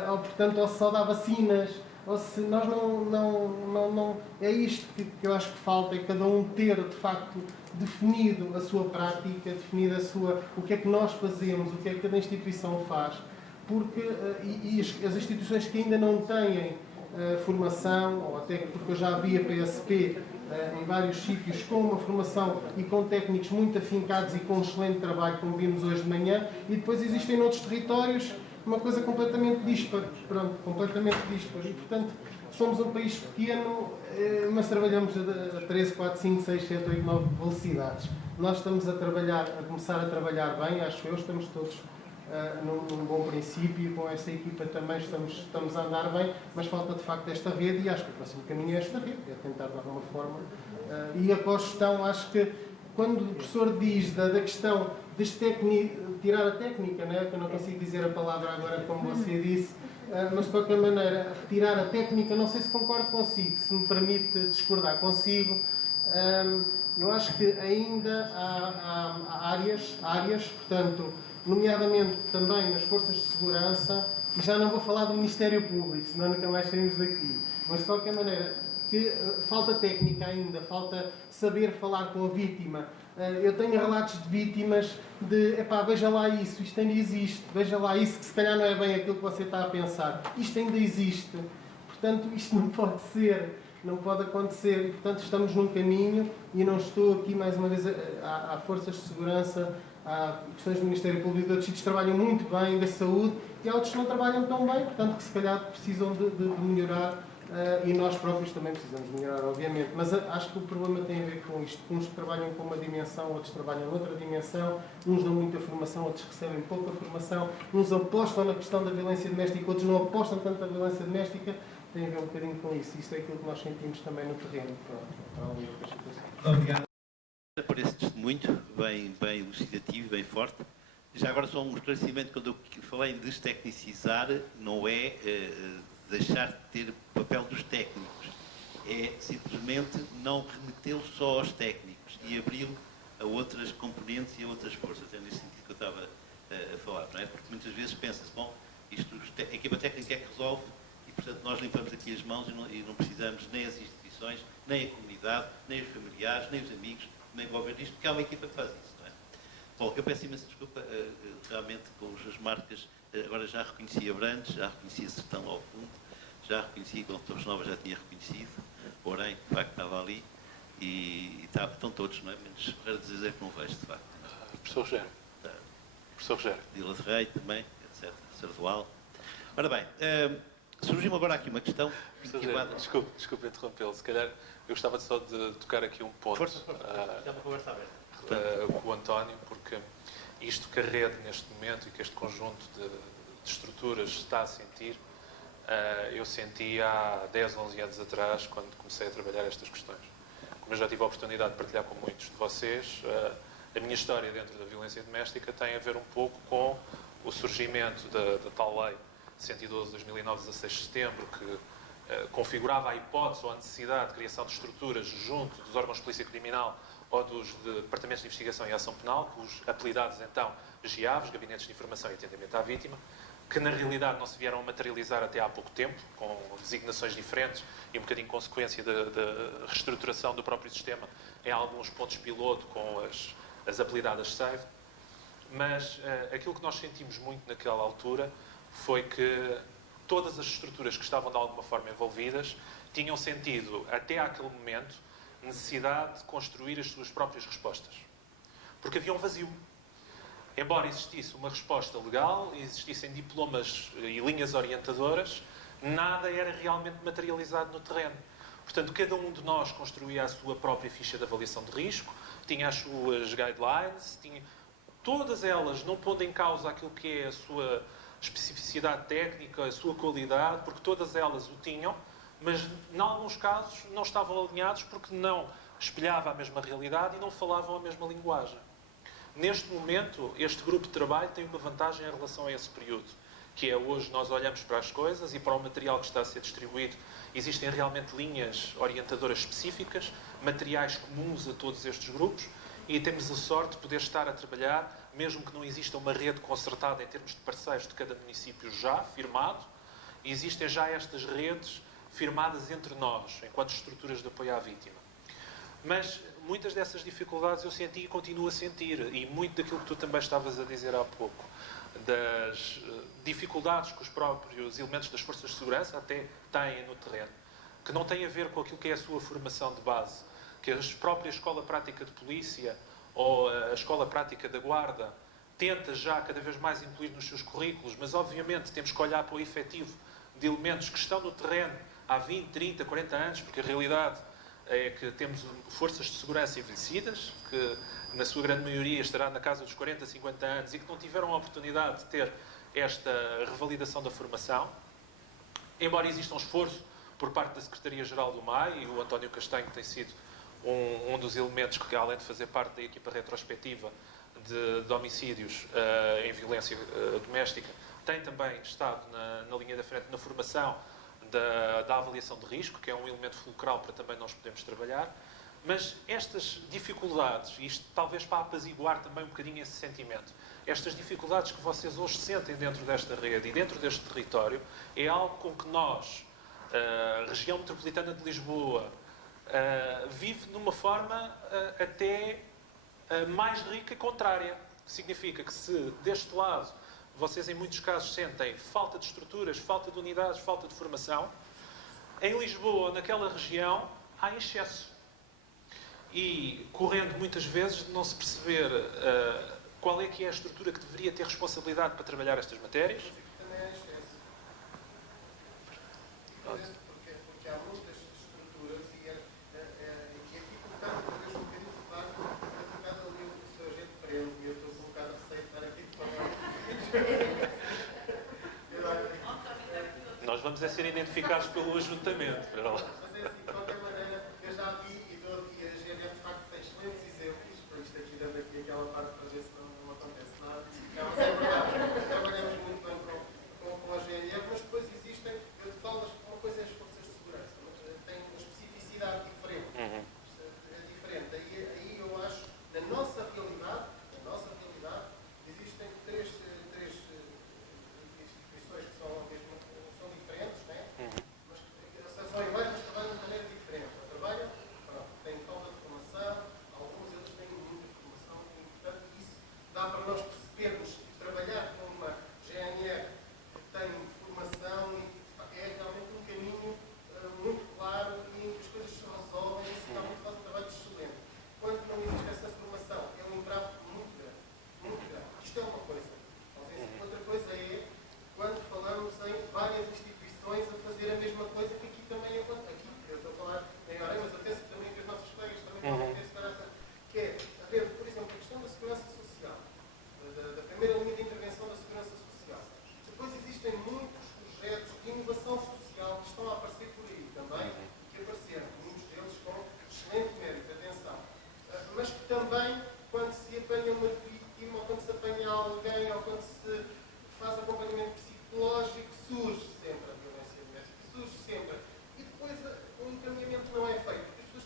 ou, portanto, ou se só dá vacinas, ou se nós não é isto que eu acho que falta, é cada um ter, de facto, definido a sua prática, definido o que é que nós fazemos, o que é que cada instituição faz, porque e as instituições que ainda não têm formação, ou até porque eu já vi a PSP em vários sítios com uma formação e com técnicos muito afincados e com um excelente trabalho, como vimos hoje de manhã, e depois existem noutros territórios uma coisa completamente dispara, e portanto somos um país pequeno, mas trabalhamos a 3, 4, 5, 6, 7, 8, 9 velocidades. Nós estamos a começar a trabalhar bem, acho eu, estamos todos num bom princípio, e com essa equipa também estamos a andar bem, mas falta de facto esta rede, e acho que o próximo caminho é esta rede, é tentar de alguma forma. E a cogestão, acho que quando o professor diz da questão das retirar a técnica, não é? Que eu não consigo dizer a palavra agora como você disse, mas de qualquer maneira, retirar a técnica, não sei se concordo consigo, se me permite discordar consigo. Eu acho que ainda há áreas, portanto, nomeadamente também nas forças de segurança, e já não vou falar do Ministério Público, senão nunca mais saímos daqui, mas de qualquer maneira, que falta técnica ainda, falta saber falar com a vítima. Eu tenho relatos de vítimas de, veja lá isso, isto ainda existe, veja lá isso, que se calhar não é bem aquilo que você está a pensar, isto ainda existe, portanto isto não pode ser, não pode acontecer, e portanto estamos num caminho, e não estou aqui mais uma vez, há forças de segurança, há questões do Ministério Público, outros sítios que trabalham muito bem, da saúde, e há outros que não trabalham tão bem, portanto que se calhar precisam de melhorar. E nós próprios também precisamos melhorar, obviamente. Mas acho que o problema tem a ver com isto. Uns trabalham com uma dimensão, outros trabalham noutra dimensão. Uns dão muita formação, outros recebem pouca formação. Uns apostam na questão da violência doméstica, outros não apostam tanto na violência doméstica. Tem a ver um bocadinho com isso. Isto é aquilo que nós sentimos também no terreno. Obrigado por esse testemunho, bem elucidativo, bem forte. Já agora só um esclarecimento, quando eu falei em destecnicizar, não é deixar de ter papel dos técnicos, é simplesmente não remetê-lo só aos técnicos e abri-lo a outras componentes e a outras forças. É nesse sentido que eu estava a falar, não é? Porque muitas vezes pensa-se, bom, a equipa técnica é que resolve e, portanto, nós limpamos aqui as mãos e não precisamos nem as instituições, nem a comunidade, nem os familiares, nem os amigos, nem envolver isto, porque há uma equipa que faz isso, não é? Bom, eu peço imensa desculpa, realmente com as marcas, agora já reconheci Abrantes, já reconheci Sertão ao fundo, já reconheci, com Torres Novas já tinha reconhecido, porém, de facto, estava ali e estão todos, não é? Menos Ferreira de Zezé que não vejo, de facto. Professor Rogério. Professor Rogério. Vila de Rei também, etc. Sardual. Ora bem, surgiu-me agora aqui uma questão. Desculpe interrompê-lo. Se calhar eu gostava só de tocar aqui um ponto. Força. Já uma conversa aberta. Com o António, porque isto que a rede neste momento e que este conjunto de estruturas está a sentir, eu senti há 10, 11 anos atrás, quando comecei a trabalhar estas questões. Como eu já tive a oportunidade de partilhar com muitos de vocês, a minha história dentro da violência doméstica tem a ver um pouco com o surgimento da tal lei 112 de 2009, 16 de setembro, que configurava a hipótese ou a necessidade de criação de estruturas junto dos órgãos de polícia criminal ou dos departamentos de investigação e ação penal, os apelidados então GIAVs, Gabinetes de Informação e Atendimento à Vítima, que na realidade não se vieram a materializar até há pouco tempo, com designações diferentes e um bocadinho consequência da reestruturação do próprio sistema em alguns pontos piloto com as apelidadas SAVE. Mas aquilo que nós sentimos muito naquela altura foi que todas as estruturas que estavam de alguma forma envolvidas tinham sentido, até àquele momento, necessidade de construir as suas próprias respostas. Porque havia um vazio. Embora existisse uma resposta legal, existissem diplomas e linhas orientadoras, nada era realmente materializado no terreno. Portanto, cada um de nós construía a sua própria ficha de avaliação de risco, tinha as suas guidelines, tinha todas elas, não pondo em causa aquilo que é a sua especificidade técnica, a sua qualidade, porque todas elas o tinham, mas, em alguns casos, não estavam alinhados porque não espelhavam a mesma realidade e não falavam a mesma linguagem. Neste momento, este grupo de trabalho tem uma vantagem em relação a esse período, que é hoje nós olhamos para as coisas e para o material que está a ser distribuído. Existem realmente linhas orientadoras específicas, materiais comuns a todos estes grupos, e temos a sorte de poder estar a trabalhar, mesmo que não exista uma rede concertada em termos de parceiros de cada município já firmado, existem já estas redes firmadas entre nós, enquanto estruturas de apoio à vítima. Mas muitas dessas dificuldades eu senti e continuo a sentir, e muito daquilo que tu também estavas a dizer há pouco, das dificuldades que os próprios elementos das forças de segurança até têm no terreno, que não tem a ver com aquilo que é a sua formação de base, que a própria Escola Prática de Polícia ou a Escola Prática da Guarda tenta já cada vez mais incluir nos seus currículos, mas obviamente temos que olhar para o efetivo de elementos que estão no terreno há 20, 30, 40 anos, porque a realidade é que temos forças de segurança envelhecidas, que na sua grande maioria estará na casa dos 40, 50 anos e que não tiveram a oportunidade de ter esta revalidação da formação. Embora exista um esforço por parte da Secretaria-Geral do MAI, e o António Castanho tem sido um dos elementos que, além de fazer parte da equipa retrospectiva, de homicídios em violência doméstica tem também estado na linha da frente na formação da avaliação de risco, que é um elemento fulcral para também nós podermos trabalhar. Mas estas dificuldades, e isto talvez para apaziguar também um bocadinho esse sentimento, estas dificuldades que vocês hoje sentem dentro desta rede e dentro deste território, é algo com que nós, a região metropolitana de Lisboa, vive numa forma até mais rica e contrária. Significa que se deste lado vocês em muitos casos sentem falta de estruturas, falta de unidades, falta de formação, em Lisboa, naquela região, há excesso. E correndo muitas vezes de não se perceber qual é que é a estrutura que deveria ter responsabilidade para trabalhar estas matérias. Também é excesso. Porque há muitas estruturas e aqui colocando uma vez um bocadinho de claro, é tocado ali o seu jeito prende e eu estou com um bocado a receio de estar aqui de falar. Nós vamos ser identificados pelo ajuntamento. Mas é assim, de qualquer maneira, eu já vi e a GNR de facto tem excelentes exemplos, por isto aqui dando aqui aquela parte para ver se não acontece nada. Mas é verdade, trabalhamos muito bem com a GNR, mas depois existem, eu te falo, uma coisa é as forças de segurança, mas tem uma especificidade diferente. É diferente. Aí eu acho, na nossa realidade, existem três instituições que são diferentes, não é? Mas são iguais, mas trabalham de maneira diferente. Trabalham, têm falta de formação, alguns deles têm muita formação, e, portanto, isso dá para nós percebermos e trabalhar com uma GNR que tem formação e é realmente um caminho muito claro e em que as coisas se resolvem e isso realmente faz um trabalho excelente. Quando não existe essa formação, é um entrave muito grande, muito grande. Isto é uma coisa. Outra coisa é quando falamos em várias instituições a fazer a mesma coisa que aqui também acontece. Aqui, eu estou a falar em Orem, mas eu penso também que os nossos colegas também podem ter segurança, que é haver, por exemplo, a questão da segurança social, da primeira linha de intervenção da segurança social. Depois existem muitos projetos de inovação social que estão a aparecer por aí também, que apareceram, muitos deles com excelente mérito, atenção. Mas que também, quando se apanha uma vítima, ou quando se apanha alguém, ou quando se faz acompanhamento psicológico, surge sempre a violência doméstica, surge sempre. E depois o encaminhamento não é feito. As pessoas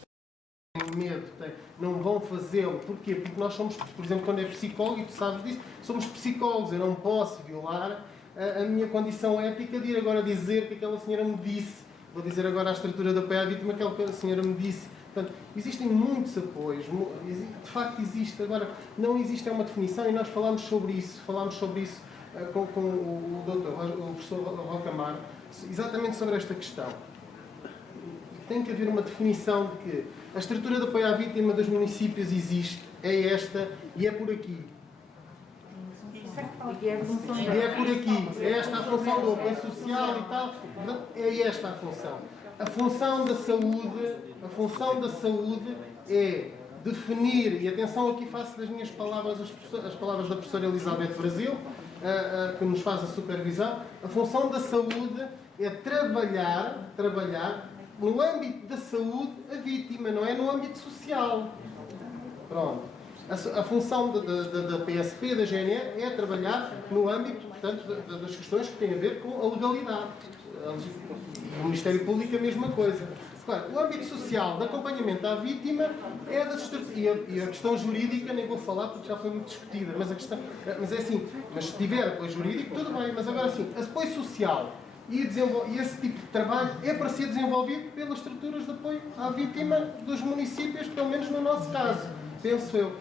têm medo, não vão fazê-lo. Porquê? Porque nós somos, por exemplo, quando é psicólogo, e tu sabes disso, somos psicólogos, eu não posso violar a minha condição ética de ir agora dizer que aquela senhora me disse. Vou dizer agora a estrutura de apoio à vítima que aquela senhora me disse. Portanto, existem muitos apoios, de facto existe. Agora, não existe uma definição e nós falámos sobre isso com o professor Rocamar, exatamente sobre esta questão. Tem que haver uma definição de que a estrutura de apoio à vítima dos municípios existe, é esta e é por aqui. E é por aqui. É esta a função do apoio social e tal. É esta a função. A função da saúde é definir, e atenção aqui faço das minhas palavras as palavras da professora Elizabeth Brasil, que nos faz a supervisão. A função da saúde é trabalhar no âmbito da saúde a vítima, não é no âmbito social. Pronto. A função da PSP, da GNR, é trabalhar no âmbito, portanto, das questões que têm a ver com a legalidade. O Ministério Público a mesma coisa. Claro, o âmbito social de acompanhamento à vítima é e a questão jurídica nem vou falar porque já foi muito discutida, mas é assim, mas se tiver apoio jurídico, tudo bem, mas agora sim, apoio social e esse tipo de trabalho é para ser desenvolvido pelas estruturas de apoio à vítima dos municípios, pelo menos no nosso caso, penso eu.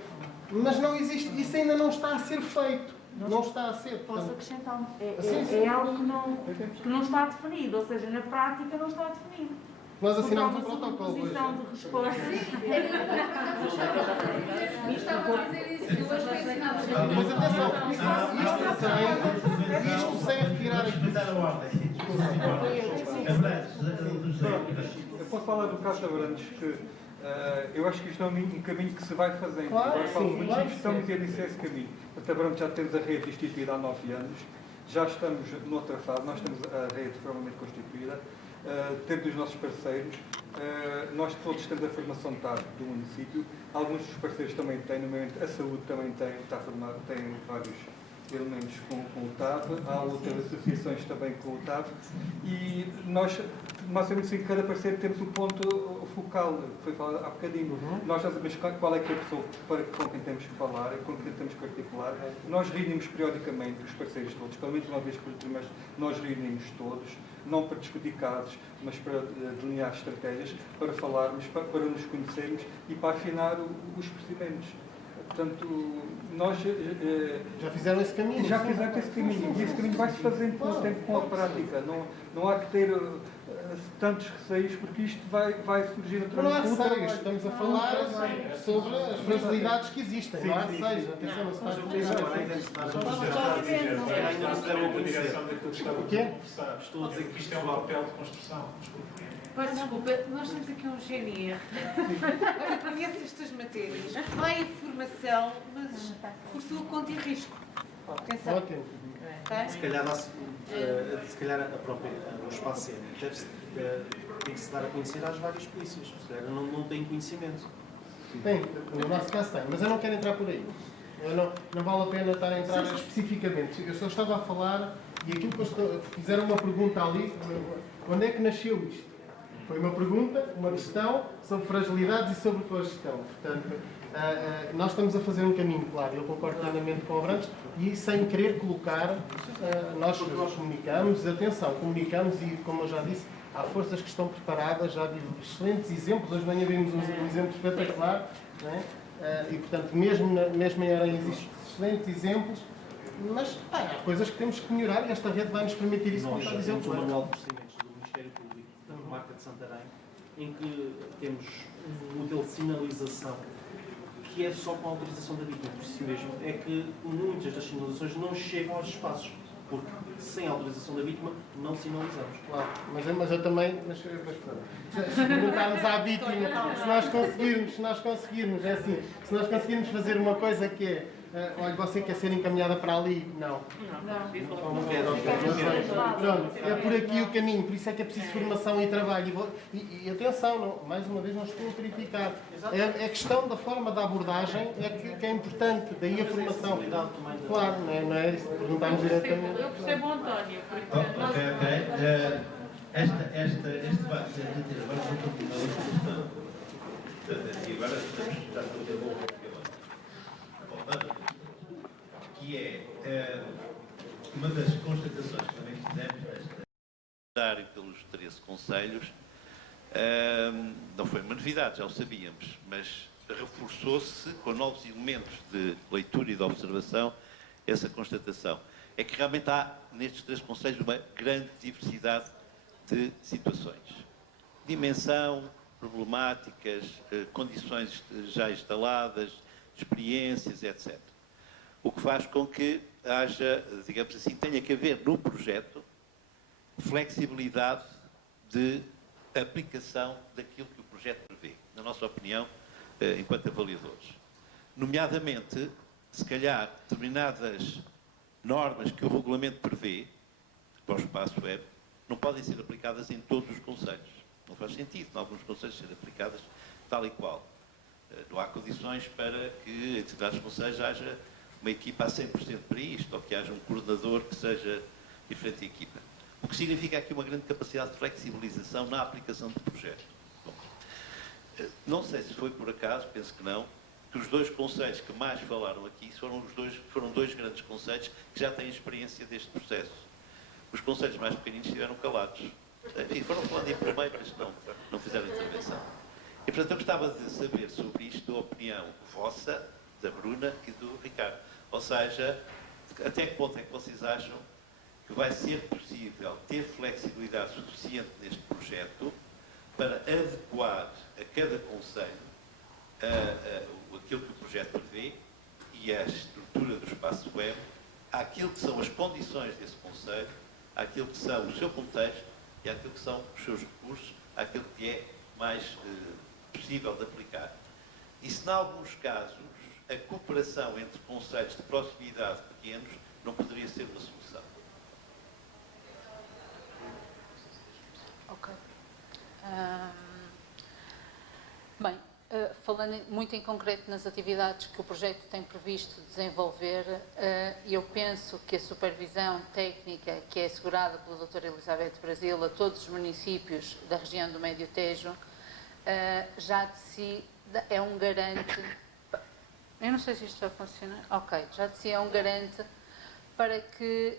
Mas não existe, isso ainda não está a ser feito. Não está a ser. Posso acrescentar? É algo que não está definido, ou seja, na prática não está definido. Nós assinamos o protocolo hoje. Posição de resposta. Mas atenção, isto sem retirar aqui. Eu posso falar do caso de Abrantes, que eu acho que isto é um caminho que se vai fazendo. Claro, Agora falo sim, muito claro, disto, estamos a iniciar esse caminho. Até Abrantes já temos a rede instituída há 9 anos, já estamos noutra fase, nós temos a rede formalmente constituída. ter dos nossos parceiros. Nós todos temos a formação TAP do município. Alguns dos parceiros também têm, nomeadamente a saúde também está formado, tem vários elementos com o TAP, há outras associações também com o TAP, e nós sabemos que cada parceiro temos um ponto focal, foi falado há bocadinho. Nós já sabemos qual é que é a pessoa com quem temos que falar, com quem temos que articular. Nós reunimos periodicamente os parceiros todos, pelo menos uma vez por trimestre, nós reunimos todos, não para discutir casos, mas para delinear estratégias, para falarmos, para nos conhecermos e para afinar os procedimentos. Portanto, nós já fizeram esse caminho? Já fizemos esse caminho. E esse caminho vai-se fazendo com o tempo, com a prática. Não há que ter tantos receios, porque isto vai surgir naturalmente. Não há receios. Estamos a falar sobre as fragilidades que existem. Não há receios. Atenção, não se faz o quê? Estou a dizer que isto é um papel de construção. Desculpa, nós temos aqui um GNR. Conhece estas matérias, vai a formação, mas por sua conta e risco. Atenção. Ótimo. Se calhar a própria, o espaço tem que se dar a conhecer às várias polícias. Se calhar não tem conhecimento. Tem, no nosso caso tem, mas eu não quero entrar por aí. Não vale a pena estar a entrar especificamente. Eu só estava a falar, e aquilo que fizeram uma pergunta ali, quando é que nasceu isto? Foi uma pergunta, uma questão sobre fragilidades e sobre a gestão. Portanto, nós estamos a fazer um caminho, claro, eu concordo plenamente com o Abrantes, e sem querer colocar, nós comunicamos, atenção, comunicamos e, como eu já disse, há forças que estão preparadas, já vi excelentes exemplos, hoje de manhã vimos um exemplo espetacular, não é? E, portanto, mesmo em Aranha existem excelentes exemplos, mas há coisas que temos que melhorar e esta rede vai nos permitir isso. Nós temos um manual de procedimentos do Ministério Público, da Comarca de Santarém, em que temos um modelo de sinalização que é só com a autorização da vítima. Por si mesmo é que muitas das sinalizações não chegam aos espaços, porque sem a autorização da vítima não sinalizamos. Claro, mas eu também, se perguntarmos à vítima, se nós conseguirmos, é assim, se nós conseguirmos fazer uma coisa que é, olha, você quer ser encaminhada para ali? Não. Pronto, é por aqui o caminho, por isso é que é preciso formação e trabalho. E atenção, mais uma vez não estou a criticar. É questão da forma da abordagem que é importante, daí a formação. Claro, não é isso, perguntarmos diretamente. Eu percebo o António. Este debate agora vou continuar esta questão. E agora já estou a devolver que é uma das constatações que também fizemos pelos 13 conselhos, não foi uma novidade, já o sabíamos, mas reforçou-se com novos elementos de leitura e de observação essa constatação. É que realmente há nestes 3 conselhos uma grande diversidade de situações. Dimensão, problemáticas, condições já instaladas, experiências, etc. O que faz com que haja, digamos assim, tenha que haver no projeto flexibilidade de aplicação daquilo que o projeto prevê, na nossa opinião, enquanto avaliadores. Nomeadamente, se calhar, determinadas normas que o regulamento prevê para o espaço web não podem ser aplicadas em todos os concelhos. Não faz sentido, em alguns concelhos, serem aplicadas tal e qual. Não há condições para que em determinados concelhos haja uma equipa a 100% para isto, ou que haja um coordenador que seja diferente da equipa. O que significa aqui uma grande capacidade de flexibilização na aplicação do projeto. Bom, não sei se foi por acaso, penso que não, que os 2 concelhos que mais falaram aqui foram dois grandes concelhos que já têm experiência deste processo. Os concelhos mais pequeninos estiveram calados. Enfim, foram falando em primeiro, mas não fizeram intervenção. E, portanto, eu gostava de saber sobre isto a opinião vossa, da Bruna e do Ricardo. Ou seja, até que ponto é que vocês acham que vai ser possível ter flexibilidade suficiente neste projeto para adequar a cada concelho aquilo que o projeto prevê e a estrutura do espaço web àquilo que são as condições desse concelho, àquilo que são o seu contexto e àquilo que são os seus recursos, àquilo que é mais possível de aplicar. E se, em alguns casos, a cooperação entre concelhos de proximidade pequenos não poderia ser uma solução. Ok. Bem, falando muito em concreto nas atividades que o projeto tem previsto desenvolver, eu penso que a supervisão técnica que é assegurada pela doutora Elizabeth Brasil a todos os municípios da região do Médio Tejo, já de si é um garante. Eu não sei se isto vai funcionar. Ok, já de si é um garante para que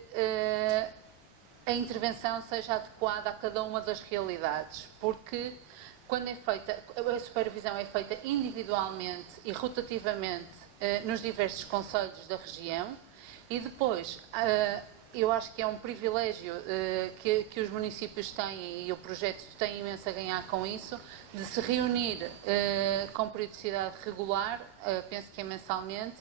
a intervenção seja adequada a cada uma das realidades, porque quando é feita, a supervisão é feita individualmente e rotativamente nos diversos concelhos da região e depois eu acho que é um privilégio que os municípios têm e o projeto tem imenso a ganhar com isso, de se reunir com periodicidade regular, penso que é mensalmente,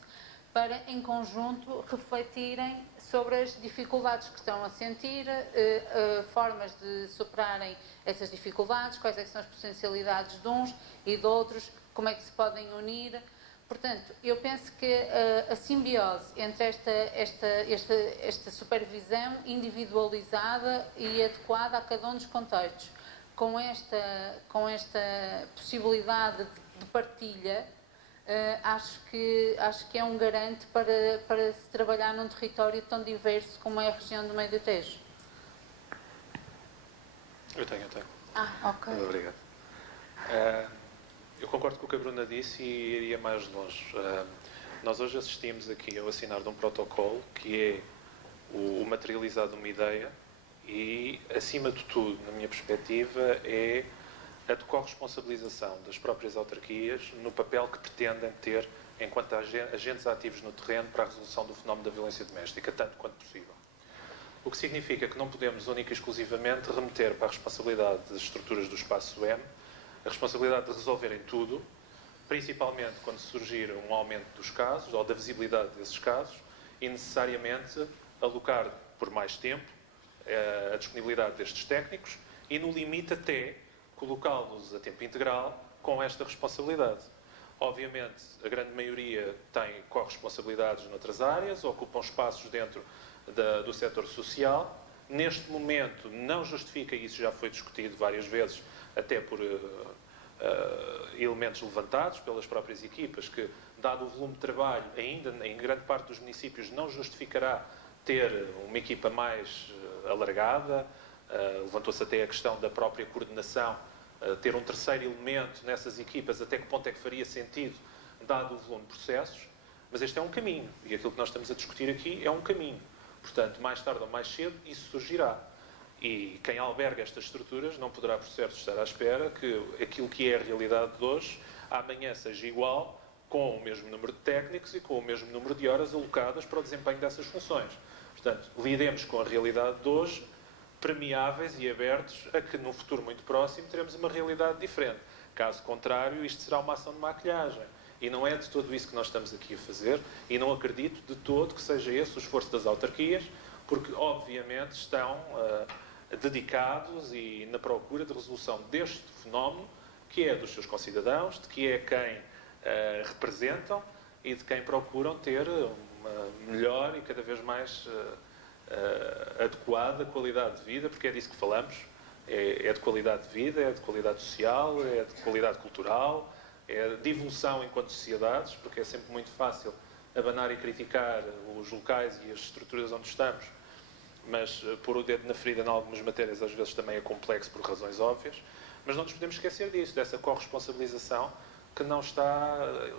para em conjunto refletirem sobre as dificuldades que estão a sentir, formas de superarem essas dificuldades, quais é que são as potencialidades de uns e de outros, como é que se podem unir. Portanto, eu penso que a simbiose entre esta supervisão individualizada e adequada a cada um dos contextos, com esta possibilidade de partilha, acho que é um garante para se trabalhar num território tão diverso como é a região do Médio Tejo. Eu tenho. Ok. Obrigado. Eu concordo com o que a Bruna disse e iria mais longe. Nós hoje assistimos aqui ao assinar de um protocolo que é o materializado de uma ideia e, acima de tudo, na minha perspectiva, é a de corresponsabilização das próprias autarquias no papel que pretendem ter enquanto agentes ativos no terreno para a resolução do fenómeno da violência doméstica, tanto quanto possível. O que significa que não podemos, única e exclusivamente, remeter para a responsabilidade das estruturas do espaço M a responsabilidade de resolverem tudo, principalmente quando surgir um aumento dos casos ou da visibilidade desses casos, e necessariamente alocar por mais tempo a disponibilidade destes técnicos e, no limite, até colocá-los a tempo integral com esta responsabilidade. Obviamente, a grande maioria tem corresponsabilidades noutras áreas, ocupam espaços dentro do setor social. Neste momento, não justifica, e isso já foi discutido várias vezes, até por elementos levantados pelas próprias equipas, que, dado o volume de trabalho, ainda em grande parte dos municípios, não justificará ter uma equipa mais alargada. Levantou-se até a questão da própria coordenação, ter um terceiro elemento nessas equipas, até que ponto é que faria sentido, dado o volume de processos. Mas este é um caminho, e aquilo que nós estamos a discutir aqui é um caminho. Portanto, mais tarde ou mais cedo, isso surgirá. E quem alberga estas estruturas não poderá, por certo, estar à espera que aquilo que é a realidade de hoje, amanhã seja igual, com o mesmo número de técnicos e com o mesmo número de horas alocadas para o desempenho dessas funções. Portanto, lidemos com a realidade de hoje, permeáveis e abertos a que, num futuro muito próximo, teremos uma realidade diferente. Caso contrário, isto será uma ação de maquilhagem. E não é de todo isso que nós estamos aqui a fazer, e não acredito de todo que seja esse o esforço das autarquias, porque, obviamente, estão dedicados e na procura de resolução deste fenómeno, que é dos seus concidadãos, de que é quem representam e de quem procuram ter uma melhor e cada vez mais adequada qualidade de vida, porque é disso que falamos. É de qualidade de vida, é de qualidade social, é de qualidade cultural, é de evolução enquanto sociedades, porque é sempre muito fácil abanar e criticar os locais e as estruturas onde estamos, mas pôr o dedo na ferida em algumas matérias às vezes também é complexo por razões óbvias. Mas não nos podemos esquecer disso, dessa corresponsabilização que não está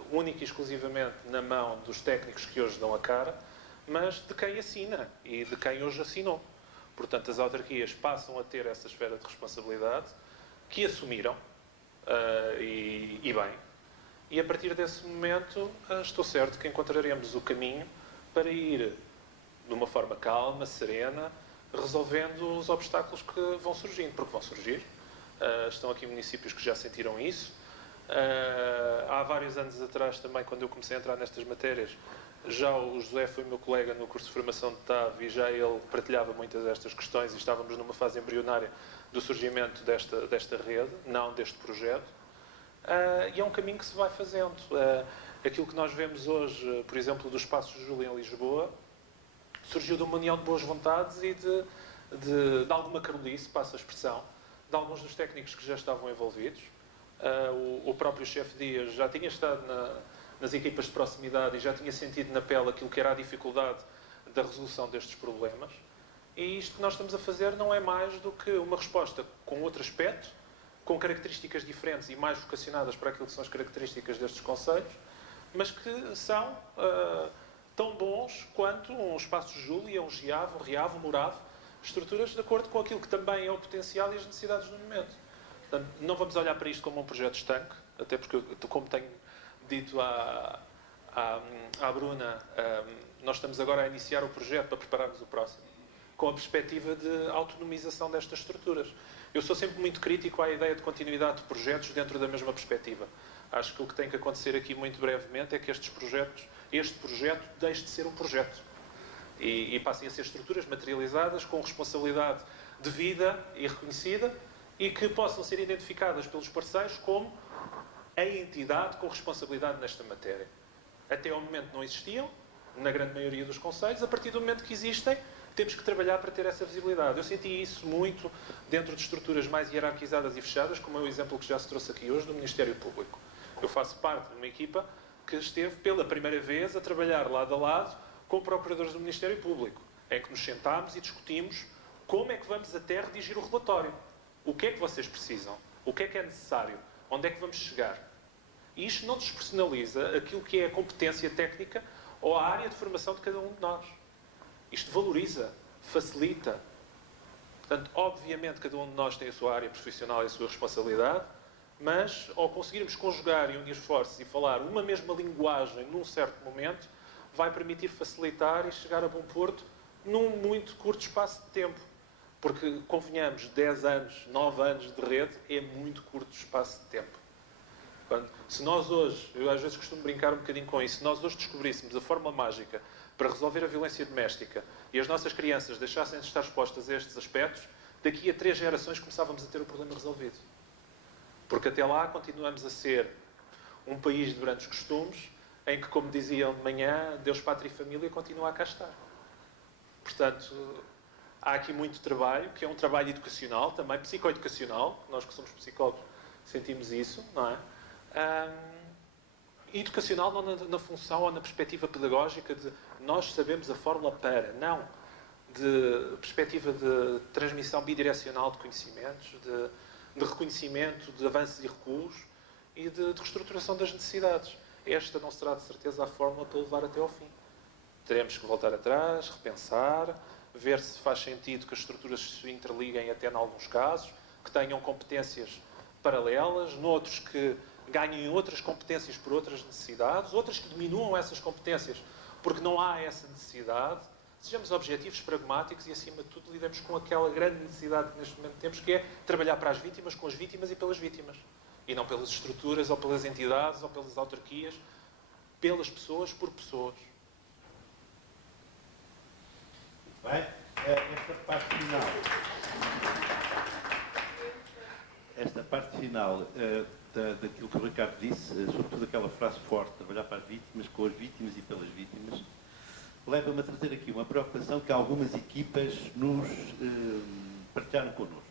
única e exclusivamente na mão dos técnicos que hoje dão a cara, mas de quem assina e de quem hoje assinou. Portanto, as autarquias passam a ter essa esfera de responsabilidade que assumiram, e bem. E a partir desse momento, estou certo que encontraremos o caminho para ir de uma forma calma, serena, resolvendo os obstáculos que vão surgindo, porque vão surgir. Estão aqui municípios que já sentiram isso. Há vários anos atrás também, quando eu comecei a entrar nestas matérias, já o José foi meu colega no curso de formação de TAV e já ele partilhava muitas destas questões e estávamos numa fase embrionária do surgimento desta rede, não deste projeto. E é um caminho que se vai fazendo. Aquilo que nós vemos hoje, por exemplo, do Espaço Júlio em Lisboa, surgiu de uma união de boas vontades e de alguma carolice, passa a expressão, de alguns dos técnicos que já estavam envolvidos. O próprio chefe Dias já tinha estado nas equipas de proximidade e já tinha sentido na pele aquilo que era a dificuldade da resolução destes problemas. E isto que nós estamos a fazer não é mais do que uma resposta com outro aspecto, com características diferentes e mais vocacionadas para aquilo que são as características destes concelhos, mas que são tão bons quanto um Espaço Júlia, um Giave, um Riave, um Morave, estruturas de acordo com aquilo que também é o potencial e as necessidades do momento. Portanto, não vamos olhar para isto como um projeto estanque, até porque, como tenho dito à Bruna, nós estamos agora a iniciar o projeto para prepararmos o próximo, com a perspectiva de autonomização destas estruturas. Eu sou sempre muito crítico à ideia de continuidade de projetos dentro da mesma perspectiva. Acho que o que tem que acontecer aqui muito brevemente é que este projeto deixe de ser um projeto e passem a ser estruturas materializadas com responsabilidade devida e reconhecida e que possam ser identificadas pelos parceiros como a entidade com responsabilidade nesta matéria. Até ao momento não existiam, na grande maioria dos concelhos. A partir do momento que existem, temos que trabalhar para ter essa visibilidade. Eu senti isso muito dentro de estruturas mais hierarquizadas e fechadas, como é o exemplo que já se trouxe aqui hoje do Ministério Público. Eu faço parte de uma equipa que esteve pela primeira vez a trabalhar lado a lado com procuradores do Ministério Público, em que nos sentámos e discutimos como é que vamos até redigir o relatório. O que é que vocês precisam? O que é necessário? Onde é que vamos chegar? E isto não despersonaliza aquilo que é a competência técnica ou a área de formação de cada um de nós. Isto valoriza, facilita. Portanto, obviamente, cada um de nós tem a sua área profissional e a sua responsabilidade, mas, ao conseguirmos conjugar e unir esforços e falar uma mesma linguagem num certo momento, vai permitir facilitar e chegar a bom porto num muito curto espaço de tempo. Porque, convenhamos, 10 anos, 9 anos de rede é muito curto espaço de tempo. Portanto, se nós hoje, eu às vezes costumo brincar um bocadinho com isso, se nós hoje descobríssemos a fórmula mágica para resolver a violência doméstica e as nossas crianças deixassem de estar expostas a estes aspectos, daqui a 3 gerações começávamos a ter o problema resolvido. Porque até lá continuamos a ser um país de grandes costumes, em que, como diziam de manhã, Deus, Pátria e Família continua a cá estar. Portanto, há aqui muito trabalho, que é um trabalho educacional, também psicoeducacional. Nós que somos psicólogos sentimos isso, não é? Educacional não na função ou na perspectiva pedagógica de nós sabemos a fórmula para, não. De perspectiva de transmissão bidirecional de conhecimentos, de reconhecimento de avanços e recuos e de reestruturação das necessidades. Esta não será de certeza a fórmula para levar até ao fim. Teremos que voltar atrás, repensar, ver se faz sentido que as estruturas se interliguem até em alguns casos, que tenham competências paralelas, noutros que ganhem outras competências por outras necessidades, outras que diminuam essas competências porque não há essa necessidade. Sejamos objetivos, pragmáticos e, acima de tudo, lidemos com aquela grande necessidade que neste momento temos, que é trabalhar para as vítimas, com as vítimas e pelas vítimas. E não pelas estruturas, ou pelas entidades, ou pelas autarquias, pelas pessoas, por pessoas. Bem, esta parte final daquilo que o Ricardo disse, sobretudo aquela frase forte, trabalhar para as vítimas, com as vítimas e pelas vítimas, leva-me a trazer aqui uma preocupação que algumas equipas nos partilharam connosco,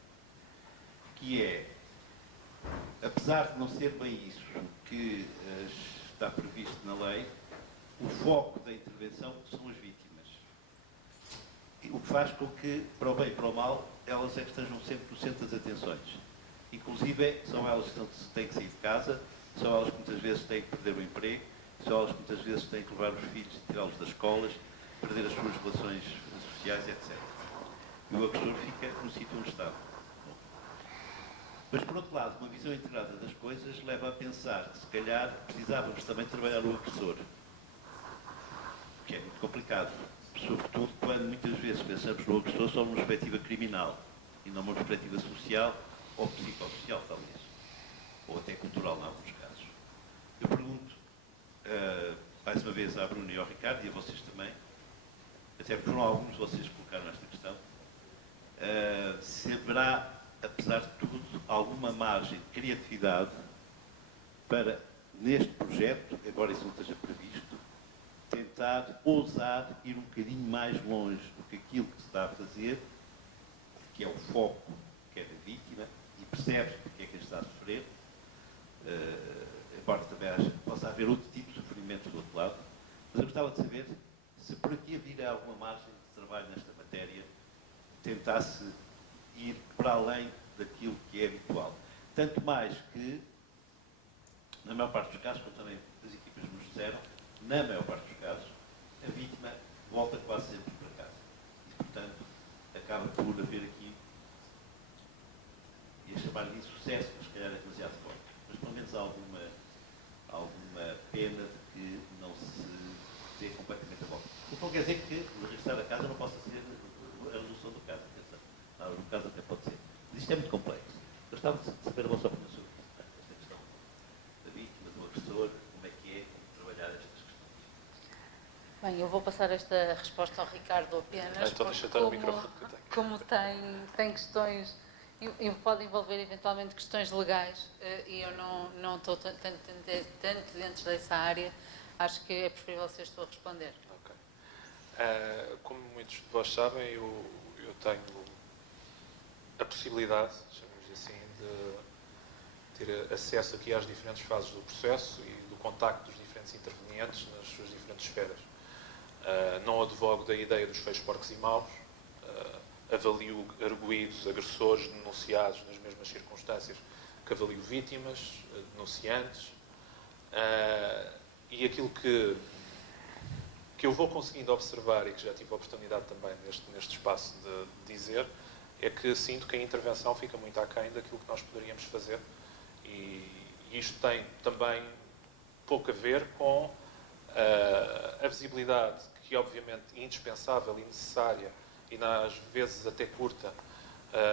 que é, apesar de não ser bem isso que está previsto na lei, o foco da intervenção são as vítimas. O que faz com que, para o bem e para o mal, elas é que estejam sempre no centro das atenções. Inclusive, são elas que têm que sair de casa, são elas que muitas vezes têm que perder o emprego, são elas que muitas vezes têm que levar os filhos e tirá-los das escolas, perder as suas relações sociais, etc. E o agressor fica no sítio onde está. Mas, por outro lado, uma visão integrada das coisas leva a pensar que, se calhar, precisávamos também trabalhar o agressor. O que é muito complicado. Sobretudo quando, muitas vezes, pensamos no agressor só numa perspectiva criminal e não numa perspectiva social ou psicossocial, talvez. Ou até cultural, em alguns casos. Eu pergunto, mais uma vez, à Bruna e ao Ricardo, e a vocês também, até porque foram alguns de vocês que colocaram esta questão, se haverá, apesar de tudo, alguma margem de criatividade para, neste projeto, embora isso não esteja previsto, tentar ousar ir um bocadinho mais longe do que aquilo que se está a fazer, que é o foco, que é da vítima, percebe porque é que está a sofrer, embora também possa haver outro tipo de sofrimento do outro lado, mas eu gostava de saber se por aqui haveria alguma margem de trabalho nesta matéria, tentasse ir para além daquilo que é habitual. Tanto mais que, na maior parte dos casos, como também as equipas nos disseram, na maior parte dos casos, a vítima volta quase sempre para casa. E, portanto, acaba por haver aqui, ia chamar de insucesso, mas se calhar é demasiado forte, mas pelo menos alguma pena de que não se dê completamente a volta. O que não quer dizer que o regressar a casa não possa ser a resolução do caso. No caso até pode ser. Mas isto é muito complexo. Gostava de saber a vossa opinião sobre esta questão da vítima, do agressor, como é trabalhar estas questões. Bem, eu vou passar esta resposta ao Ricardo apenas, então deixa estar o microfone que eu tenho. Como tem questões, pode envolver eventualmente questões legais, e eu não estou tanto dentro dessa área, acho que é preferível ser tu a responder. Ok. Como muitos de vós sabem, eu tenho a possibilidade, chamemos assim, de ter acesso aqui às diferentes fases do processo e do contacto dos diferentes intervenientes nas suas diferentes esferas. Não advogo da ideia dos feios porcos e maus, avalio arguidos, agressores, denunciados nas mesmas circunstâncias que avalio vítimas, denunciantes, e aquilo que eu vou conseguindo observar e que já tive a oportunidade também neste espaço de dizer, é que sinto que a intervenção fica muito aquém daquilo que nós poderíamos fazer, e isto tem também pouco a ver com a visibilidade, que é obviamente indispensável e necessária, e às vezes até curta,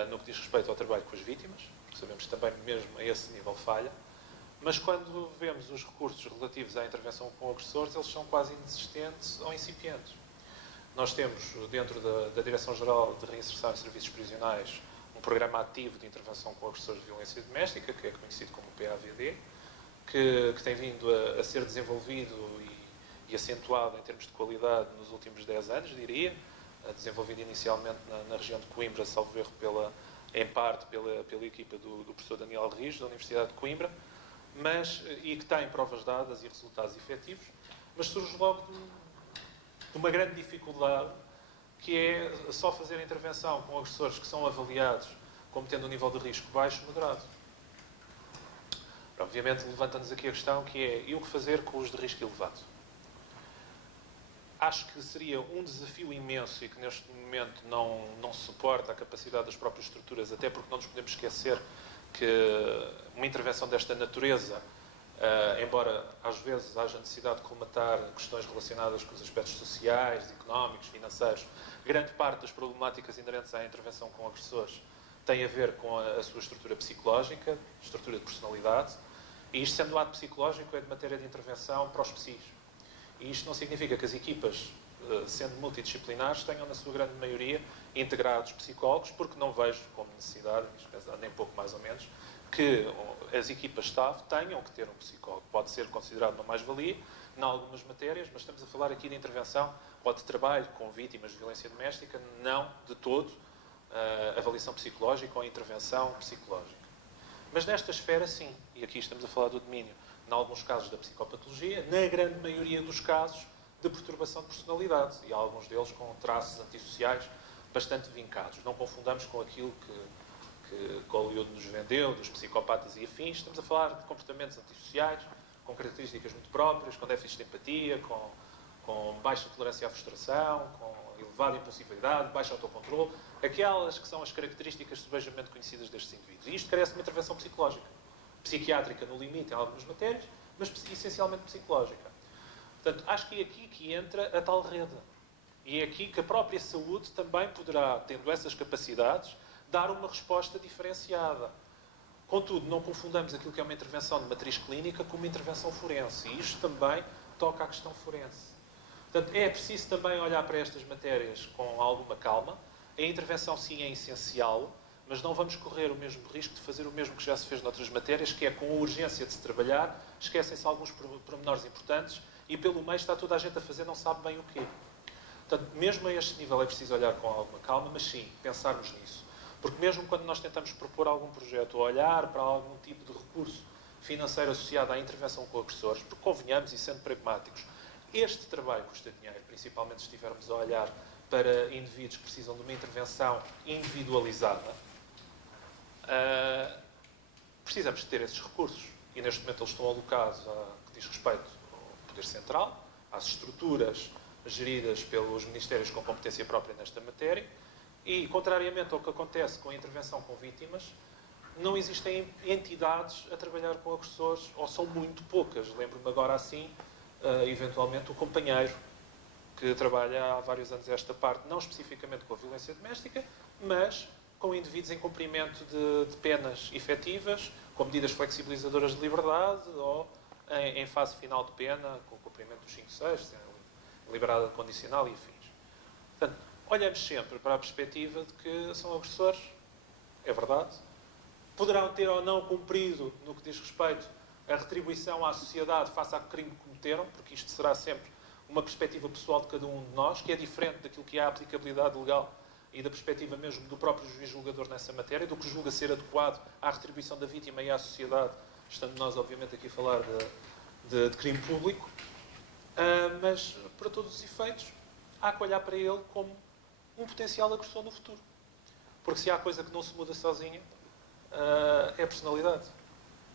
no que diz respeito ao trabalho com as vítimas, porque sabemos que também mesmo a esse nível falha, mas quando vemos os recursos relativos à intervenção com agressores, eles são quase inexistentes ou incipientes. Nós temos, dentro da Direção-Geral de Reinserção e Serviços Prisionais, um programa ativo de intervenção com agressores de violência doméstica, que é conhecido como PAVD, que tem vindo a ser desenvolvido e acentuado em termos de qualidade nos últimos 10 anos, diria, desenvolvido inicialmente na região de Coimbra, salvo erro, em parte pela equipa do professor Daniel Rijo, da Universidade de Coimbra, e que tem provas dadas e resultados efetivos, mas surge logo de uma grande dificuldade, que é só fazer a intervenção com agressores que são avaliados como tendo um nível de risco baixo ou moderado. Obviamente, levanta-nos aqui a questão que é, e o que fazer com os de risco elevado? Acho que seria um desafio imenso e que neste momento não suporta a capacidade das próprias estruturas, até porque não nos podemos esquecer que uma intervenção desta natureza, embora às vezes haja necessidade de colmatar questões relacionadas com os aspectos sociais, económicos, financeiros, grande parte das problemáticas inerentes à intervenção com agressores tem a ver com a sua estrutura psicológica, estrutura de personalidade, e isto, sendo um ato psicológico, é de matéria de intervenção para os psis. E isto não significa que as equipas, sendo multidisciplinares, tenham, na sua grande maioria, integrados psicólogos, porque não vejo como necessidade, nem pouco mais ou menos, que as equipas staff tenham que ter um psicólogo. Pode ser considerado uma mais-valia, em algumas matérias, mas estamos a falar aqui de intervenção ou de trabalho com vítimas de violência doméstica, não de todo avaliação psicológica ou intervenção psicológica. Mas nesta esfera, sim, e aqui estamos a falar do domínio, em alguns casos da psicopatologia, na grande maioria dos casos de perturbação de personalidade, e alguns deles com traços antissociais bastante vincados. Não confundamos com aquilo que Hollywood nos vendeu, dos psicopatas e afins. Estamos a falar de comportamentos antissociais, com características muito próprias, com déficits de empatia, com baixa tolerância à frustração, com elevada impulsividade, baixo autocontrole, aquelas que são as características subejamente conhecidas destes indivíduos. E isto carece de uma intervenção psicológica, psiquiátrica no limite em algumas matérias, mas essencialmente psicológica. Portanto, acho que é aqui que entra a tal rede. E é aqui que a própria saúde também poderá, tendo essas capacidades, dar uma resposta diferenciada. Contudo, não confundamos aquilo que é uma intervenção de matriz clínica com uma intervenção forense. E isto também toca à questão forense. Portanto, é preciso também olhar para estas matérias com alguma calma. A intervenção, sim, é essencial, mas não vamos correr o mesmo risco de fazer o mesmo que já se fez noutras matérias, que é com a urgência de se trabalhar, esquecem-se alguns pormenores importantes e pelo meio está toda a gente a fazer não sabe bem o quê. Portanto, mesmo a este nível é preciso olhar com alguma calma, mas sim, pensarmos nisso. Porque mesmo quando nós tentamos propor algum projeto ou olhar para algum tipo de recurso financeiro associado à intervenção com agressores, porque convenhamos e sendo pragmáticos, este trabalho custa dinheiro, principalmente se estivermos a olhar para indivíduos que precisam de uma intervenção individualizada. Precisamos de ter esses recursos e neste momento eles estão alocados a que diz respeito ao Poder Central, às estruturas geridas pelos Ministérios com competência própria nesta matéria e, contrariamente ao que acontece com a intervenção com vítimas, não existem entidades a trabalhar com agressores, ou são muito poucas. Lembro-me agora assim, eventualmente, o companheiro que trabalha há vários anos esta parte, não especificamente com a violência doméstica, mas com indivíduos em cumprimento de penas efetivas, com medidas flexibilizadoras de liberdade ou em fase final de pena, com o cumprimento dos 5/6, liberdade condicional e afins. Portanto, olhamos sempre para a perspectiva de que são agressores, é verdade. Poderão ter ou não cumprido, no que diz respeito à retribuição à sociedade face ao crime que cometeram, porque isto será sempre uma perspectiva pessoal de cada um de nós, que é diferente daquilo que é a aplicabilidade legal e da perspectiva mesmo do próprio juiz julgador nessa matéria, do que julga ser adequado à retribuição da vítima e à sociedade, estando nós, obviamente, aqui a falar de crime público. Mas, para todos os efeitos, há que olhar para ele como um potencial agressor no futuro. Porque se há coisa que não se muda sozinha, é a personalidade.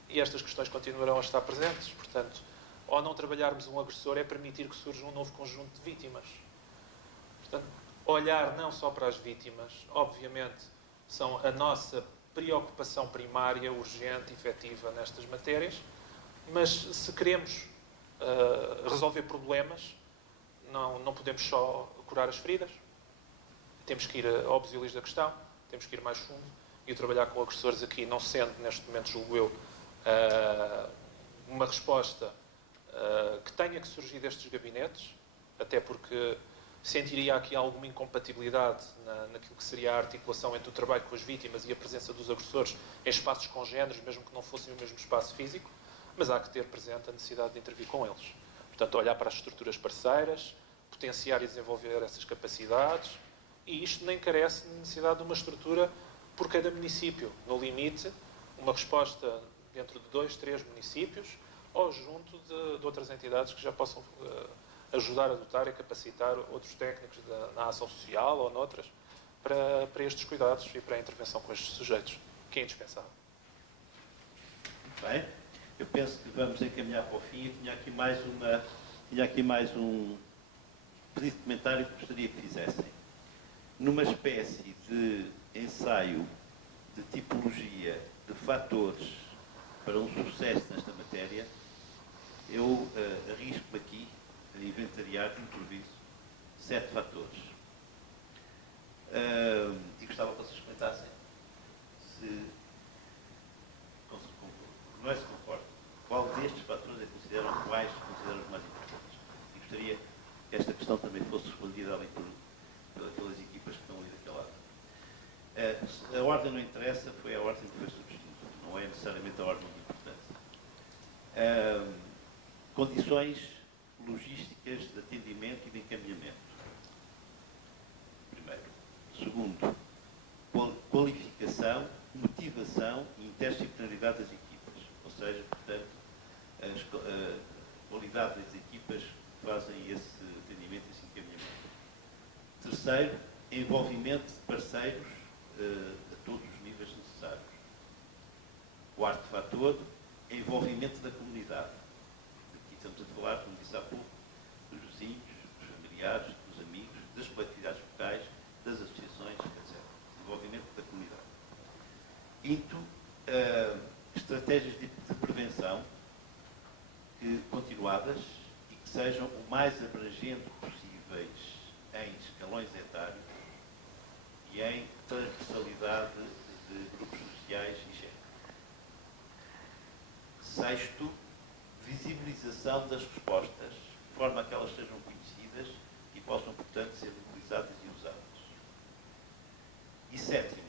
E estas questões continuarão a estar presentes. Portanto, ao não trabalharmos um agressor, é permitir que surja um novo conjunto de vítimas. Portanto, olhar não só para as vítimas, obviamente, são a nossa preocupação primária, urgente, efetiva nestas matérias, mas se queremos resolver problemas, não podemos só curar as feridas. Temos que ir ao basilis da questão, temos que ir mais fundo e trabalhar com agressores aqui, não sendo, neste momento, julgo eu, uma resposta que tenha que surgir destes gabinetes, até porque sentiria aqui alguma incompatibilidade naquilo que seria a articulação entre o trabalho com as vítimas e a presença dos agressores em espaços congêneres, mesmo que não fossem o mesmo espaço físico, mas há que ter presente a necessidade de intervir com eles. Portanto, olhar para as estruturas parceiras, potenciar e desenvolver essas capacidades, e isto nem carece de necessidade de uma estrutura por cada município. No limite, uma resposta dentro de 2, 3 municípios, ou junto de outras entidades que já possam ajudar a dotar e capacitar outros técnicos na ação social ou noutras para estes cuidados e para a intervenção com estes sujeitos, que é indispensável. Muito bem. Eu penso que vamos encaminhar para o fim. Eu tinha aqui mais um pedido de comentário que gostaria que fizessem. Numa espécie de ensaio de tipologia de fatores para um sucesso nesta matéria, eu arrisco-me aqui a inventariar de improviso 7 fatores. E gostava que vocês comentassem se não é se concordam. Qual destes fatores é que consideram os mais importantes? E gostaria que esta questão também fosse respondida ali pelas equipas que estão ali daquele lado. A ordem não interessa, foi a ordem que foi substituída. Não é necessariamente a ordem de importância. Condições logísticas de atendimento e de encaminhamento. Primeiro. Segundo, qualificação, motivação e interdisciplinaridade das equipas. Ou seja, portanto, a qualidade das equipas que fazem esse atendimento e esse encaminhamento. Terceiro, envolvimento de parceiros a todos os níveis necessários. Quarto fator, envolvimento da comunidade. Aqui estamos a falar, como disse há pouco, dos vizinhos, dos familiares, dos amigos, das coletividades locais, das associações, etc. Envolvimento da comunidade. Quinto, estratégias de prevenção continuadas e que sejam o mais abrangente possíveis em escalões etários e em transversalidade de grupos sociais e género. Sexto, visibilização das respostas, de forma a que elas sejam conhecidas e possam, portanto, ser utilizadas e usadas. E sétimo,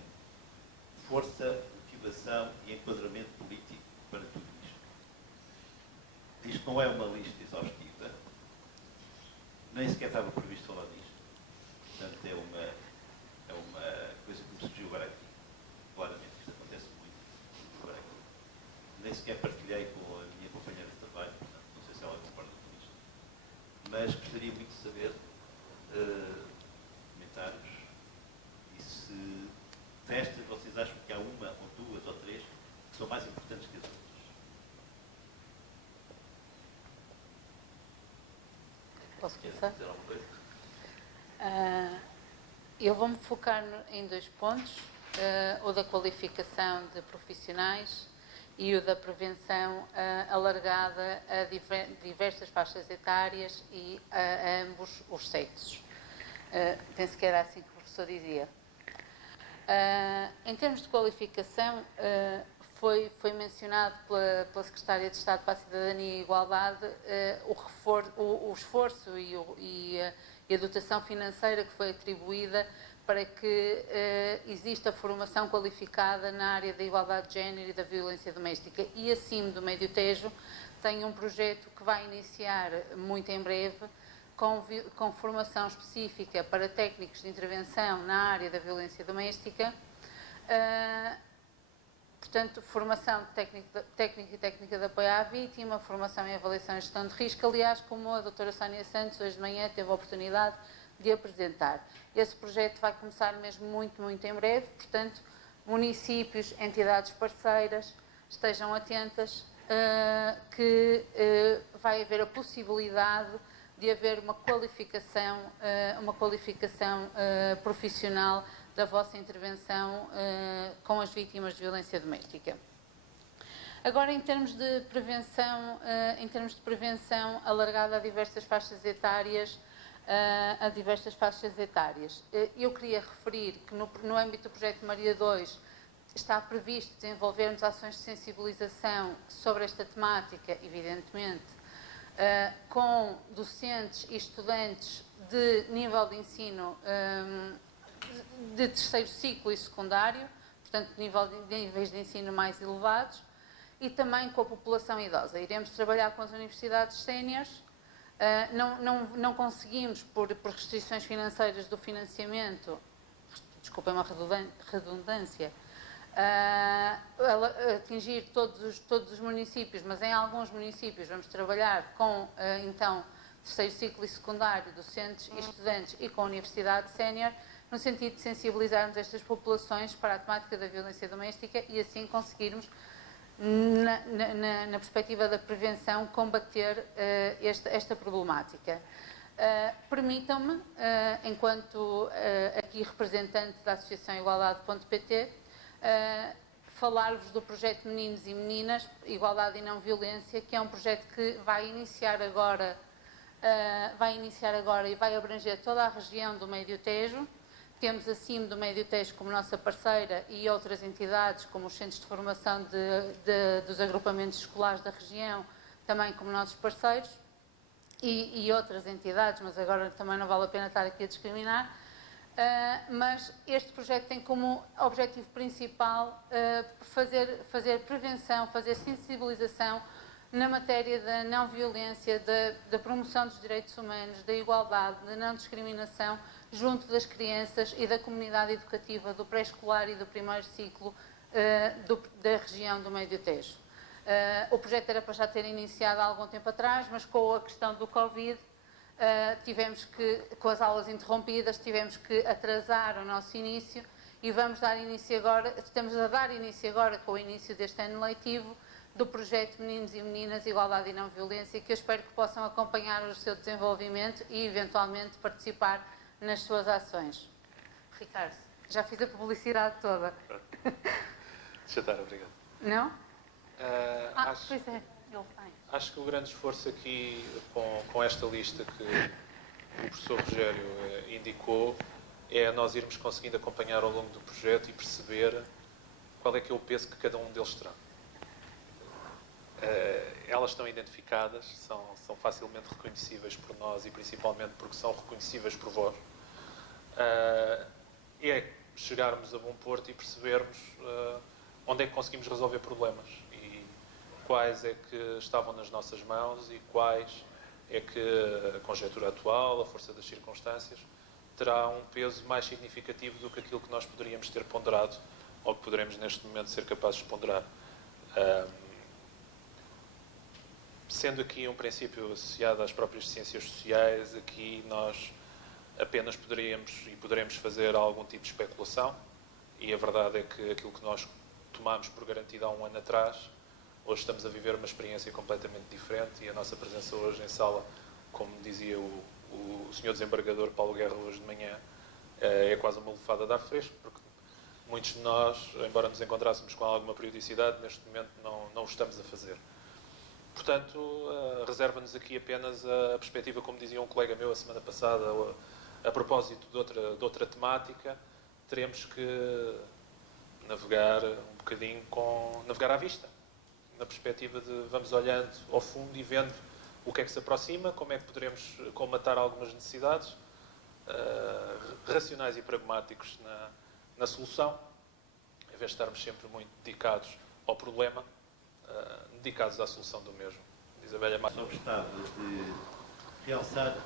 força, motivação e enquadramento político para tudo isto. Isto não é uma lista exaustiva, nem sequer estava previsto falar disto. Portanto, é uma coisa que me surgiu agora aqui. Posso começar? Eu vou-me focar em 2 pontos, o da qualificação de profissionais e o da prevenção alargada a diversas faixas etárias e a ambos os sexos. Penso que era assim que o professor dizia. Em termos de qualificação, foi mencionado pela Secretária de Estado para a Cidadania e Igualdade o esforço e a dotação financeira que foi atribuída para que exista formação qualificada na área da igualdade de género e da violência doméstica. E acima do Médio Tejo tem um projeto que vai iniciar muito em breve com formação específica para técnicos de intervenção na área da violência doméstica. Portanto, formação técnica e técnica de apoio à vítima, formação em avaliação e gestão de risco, aliás, como a doutora Sónia Santos hoje de manhã teve a oportunidade de apresentar. Esse projeto vai começar mesmo muito em breve, portanto, municípios, entidades parceiras, estejam atentas que vai haver a possibilidade de haver uma qualificação profissional da vossa intervenção com as vítimas de violência doméstica. Agora, em termos de prevenção alargada a diversas faixas etárias, eu queria referir que no âmbito do projeto Maria II está previsto desenvolvermos ações de sensibilização sobre esta temática, evidentemente, com docentes e estudantes de nível de ensino de terceiro ciclo e secundário, portanto, níveis de ensino mais elevados, e também com a população idosa. Iremos trabalhar com as universidades séniores. Não conseguimos, por restrições financeiras do financiamento, desculpem uma redundância, atingir todos os municípios, mas em alguns municípios vamos trabalhar com, então, terceiro ciclo e secundário, docentes e estudantes e com a universidade sénior, no sentido de sensibilizarmos estas populações para a temática da violência doméstica e assim conseguirmos, na perspectiva da prevenção, combater esta problemática. Permitam-me, enquanto aqui representante da Associação Igualdade.pt, falar-vos do projeto Meninos e Meninas, Igualdade e Não Violência, que é um projeto que vai iniciar agora e vai abranger toda a região do Médio Tejo. Temos a CIM do Médio Tejo como nossa parceira e outras entidades, como os centros de formação dos agrupamentos escolares da região, também como nossos parceiros, e outras entidades, mas agora também não vale a pena estar aqui a discriminar. Mas este projeto tem como objetivo principal fazer prevenção, fazer sensibilização na matéria da não violência, da promoção dos direitos humanos, da igualdade, da não discriminação, junto das crianças e da comunidade educativa do pré-escolar e do primeiro ciclo da região do Médio Tejo. O projeto era para já ter iniciado há algum tempo atrás, mas com a questão do Covid, com as aulas interrompidas, tivemos que atrasar o nosso início e estamos a dar início agora com o início deste ano letivo do projeto Meninos e Meninas, Igualdade e Não Violência, que eu espero que possam acompanhar o seu desenvolvimento e eventualmente participar nas suas ações. Ricardo, já fiz a publicidade toda. Deixa estar, obrigado. Não? Pois é, ele tem. Acho que o grande esforço aqui, com esta lista que o professor Rogério indicou, é nós irmos conseguindo acompanhar ao longo do projeto e perceber qual é que é o peso que cada um deles terá. Elas estão identificadas, são facilmente reconhecíveis por nós e principalmente porque são reconhecíveis por vós. É chegarmos a bom porto e percebermos onde é que conseguimos resolver problemas e quais é que estavam nas nossas mãos e quais é que a conjectura atual, a força das circunstâncias, terá um peso mais significativo do que aquilo que nós poderíamos ter ponderado ou que poderemos neste momento ser capazes de ponderar. Sendo aqui um princípio associado às próprias ciências sociais, aqui nós apenas poderemos fazer algum tipo de especulação e a verdade é que aquilo que nós tomámos por garantido há um ano atrás, hoje estamos a viver uma experiência completamente diferente e a nossa presença hoje em sala, como dizia o o senhor desembargador Paulo Guerra hoje de manhã é quase uma lufada de ar fresco, porque muitos de nós, embora nos encontrássemos com alguma periodicidade, neste momento não o estamos a fazer. Portanto, reserva-nos aqui apenas a perspectiva, como dizia um colega meu a semana passada, a propósito de outra temática, teremos que navegar um bocadinho navegar à vista, na perspectiva de vamos olhando ao fundo e vendo o que é que se aproxima, como é que poderemos colmatar algumas necessidades, racionais e pragmáticos na solução, em vez de estarmos sempre muito dedicados ao problema, dedicados à solução do mesmo. Diz a velha Só gostava de realçar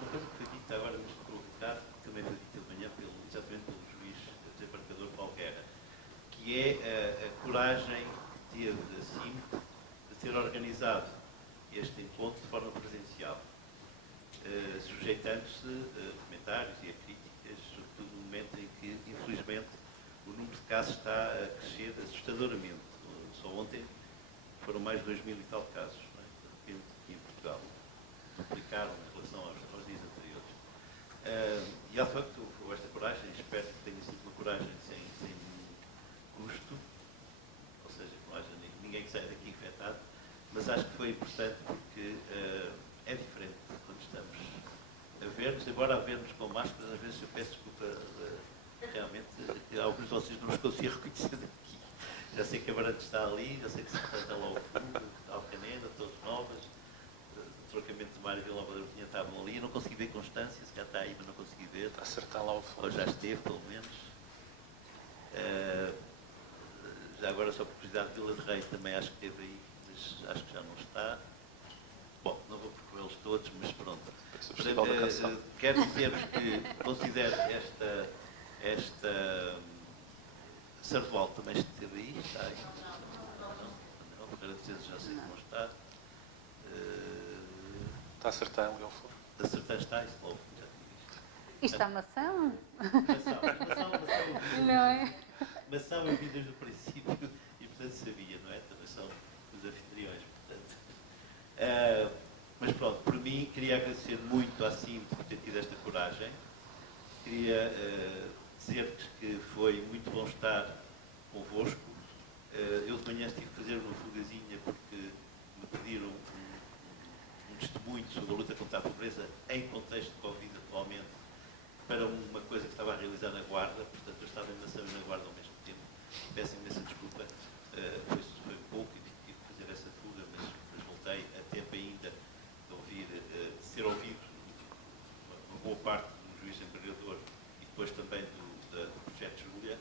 uma coisa que foi dita agora neste provocado, que também foi dita de manhã exatamente pelo juiz desembargador Paulo Guerra, que é a coragem que teve da CIM de ter organizado este encontro de forma presencial, sujeitando-se a comentários e a críticas, sobretudo no momento em que, infelizmente, o número de casos está a crescer assustadoramente. Só ontem foram mais de 2.000 e tal casos, não é? De repente, aqui em Portugal. Duplicaram em relação aos dias anteriores. E, de facto, houve esta coragem, espero que tenha sido uma coragem sem custo, ou seja, que não haja ninguém que saia daqui infectado, mas acho que foi importante porque é diferente quando estamos a ver-nos, embora a ver-nos com máscaras, às vezes eu peço desculpa, realmente, alguns de vocês não os consigo reconhecer daqui. Já sei que a Barante está ali, já sei que se está lá ao fundo, está ao Canena, todos novas, o trocamento de Mário e Vila Nova da Urquinha estavam ali, eu não consegui ver Constância, se já está aí, mas não consegui ver. Está a acertar lá ao fundo. Ou já esteve, pelo menos. Já agora, só por curiosidade, Vila de Rei também acho que esteve aí, mas acho que já não está. Bom, não vou percorrê-los todos, mas pronto. Quero dizer-vos que considero esta Sardual também esteve aí, está aí. Não, agradecer já sei como está. Está a acertar ali ao fundo. Acertar está, isso logo, já tinha visto. Isto é maçã? Maçã, Não é? maçã eu vi desde o princípio e, portanto, sabia, não é? Também são os anfitriões, portanto. Mas pronto, por mim, queria agradecer muito à CIM por ter tido esta coragem. Queria dizer-vos que foi muito bom estar convosco. Eu de manhã estive a fazer uma fugazinha porque me pediram um testemunho sobre a luta contra a pobreza em contexto de Covid atualmente para uma coisa que estava a realizar na Guarda, portanto eu estava em Nação e na Guarda ao mesmo tempo. Peço imensa desculpa, foi pouco e tive que fazer essa fuga, mas voltei a tempo ainda de ser ouvido uma boa parte do juiz embargador e depois também do projeto Júlia,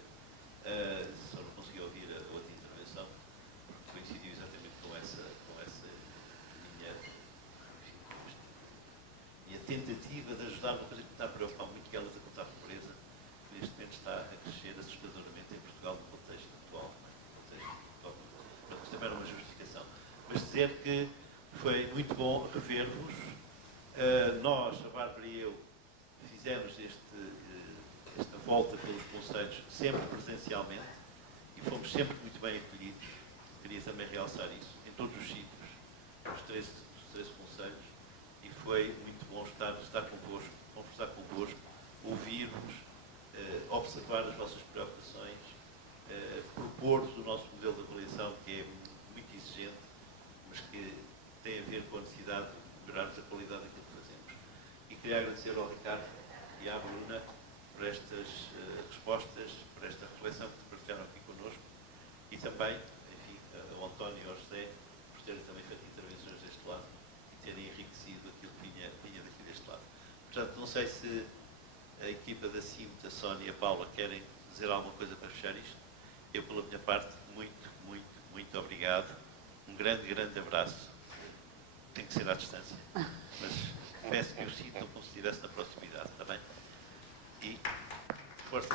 só não consegui ouvir a outra intervenção, porque coincidiu exatamente com essa minha tentativa de ajudar uma coisa que me está a preocupar muito, que é a luta contra a pobreza, que neste momento está a crescer assustadoramente em Portugal no contexto atual. Portanto, isto também era uma justificação. Mas dizer que foi muito bom rever-vos. Nós, a Bárbara e eu, fizemos esta volta pelos conselhos sempre presencialmente e fomos sempre muito bem acolhidos. Queria também realçar isso, em todos os sítios, os 13 conselhos, e foi muito bom estar convosco, conversar convosco, ouvir-vos, observar as vossas preocupações, propor-vos o nosso modelo de avaliação, que é muito exigente, mas que tem a ver com a necessidade de melhorarmos a qualidade daquilo que fazemos. E queria agradecer ao Ricardo e à Bruna por estas respostas, por esta reflexão que partilharam aqui connosco e também, enfim, ao António e ao José por terem também feito intervenções deste lado e terem enriquecido aquilo que vinha daqui deste lado. Portanto, não sei se a equipa da CIM, a Sónia e a Paula querem dizer alguma coisa para fechar isto. Eu, pela minha parte, muito obrigado. Um grande abraço. Tem que ser à distância, mas peço que o sintam como se estivesse na proximidade, está bem? E força.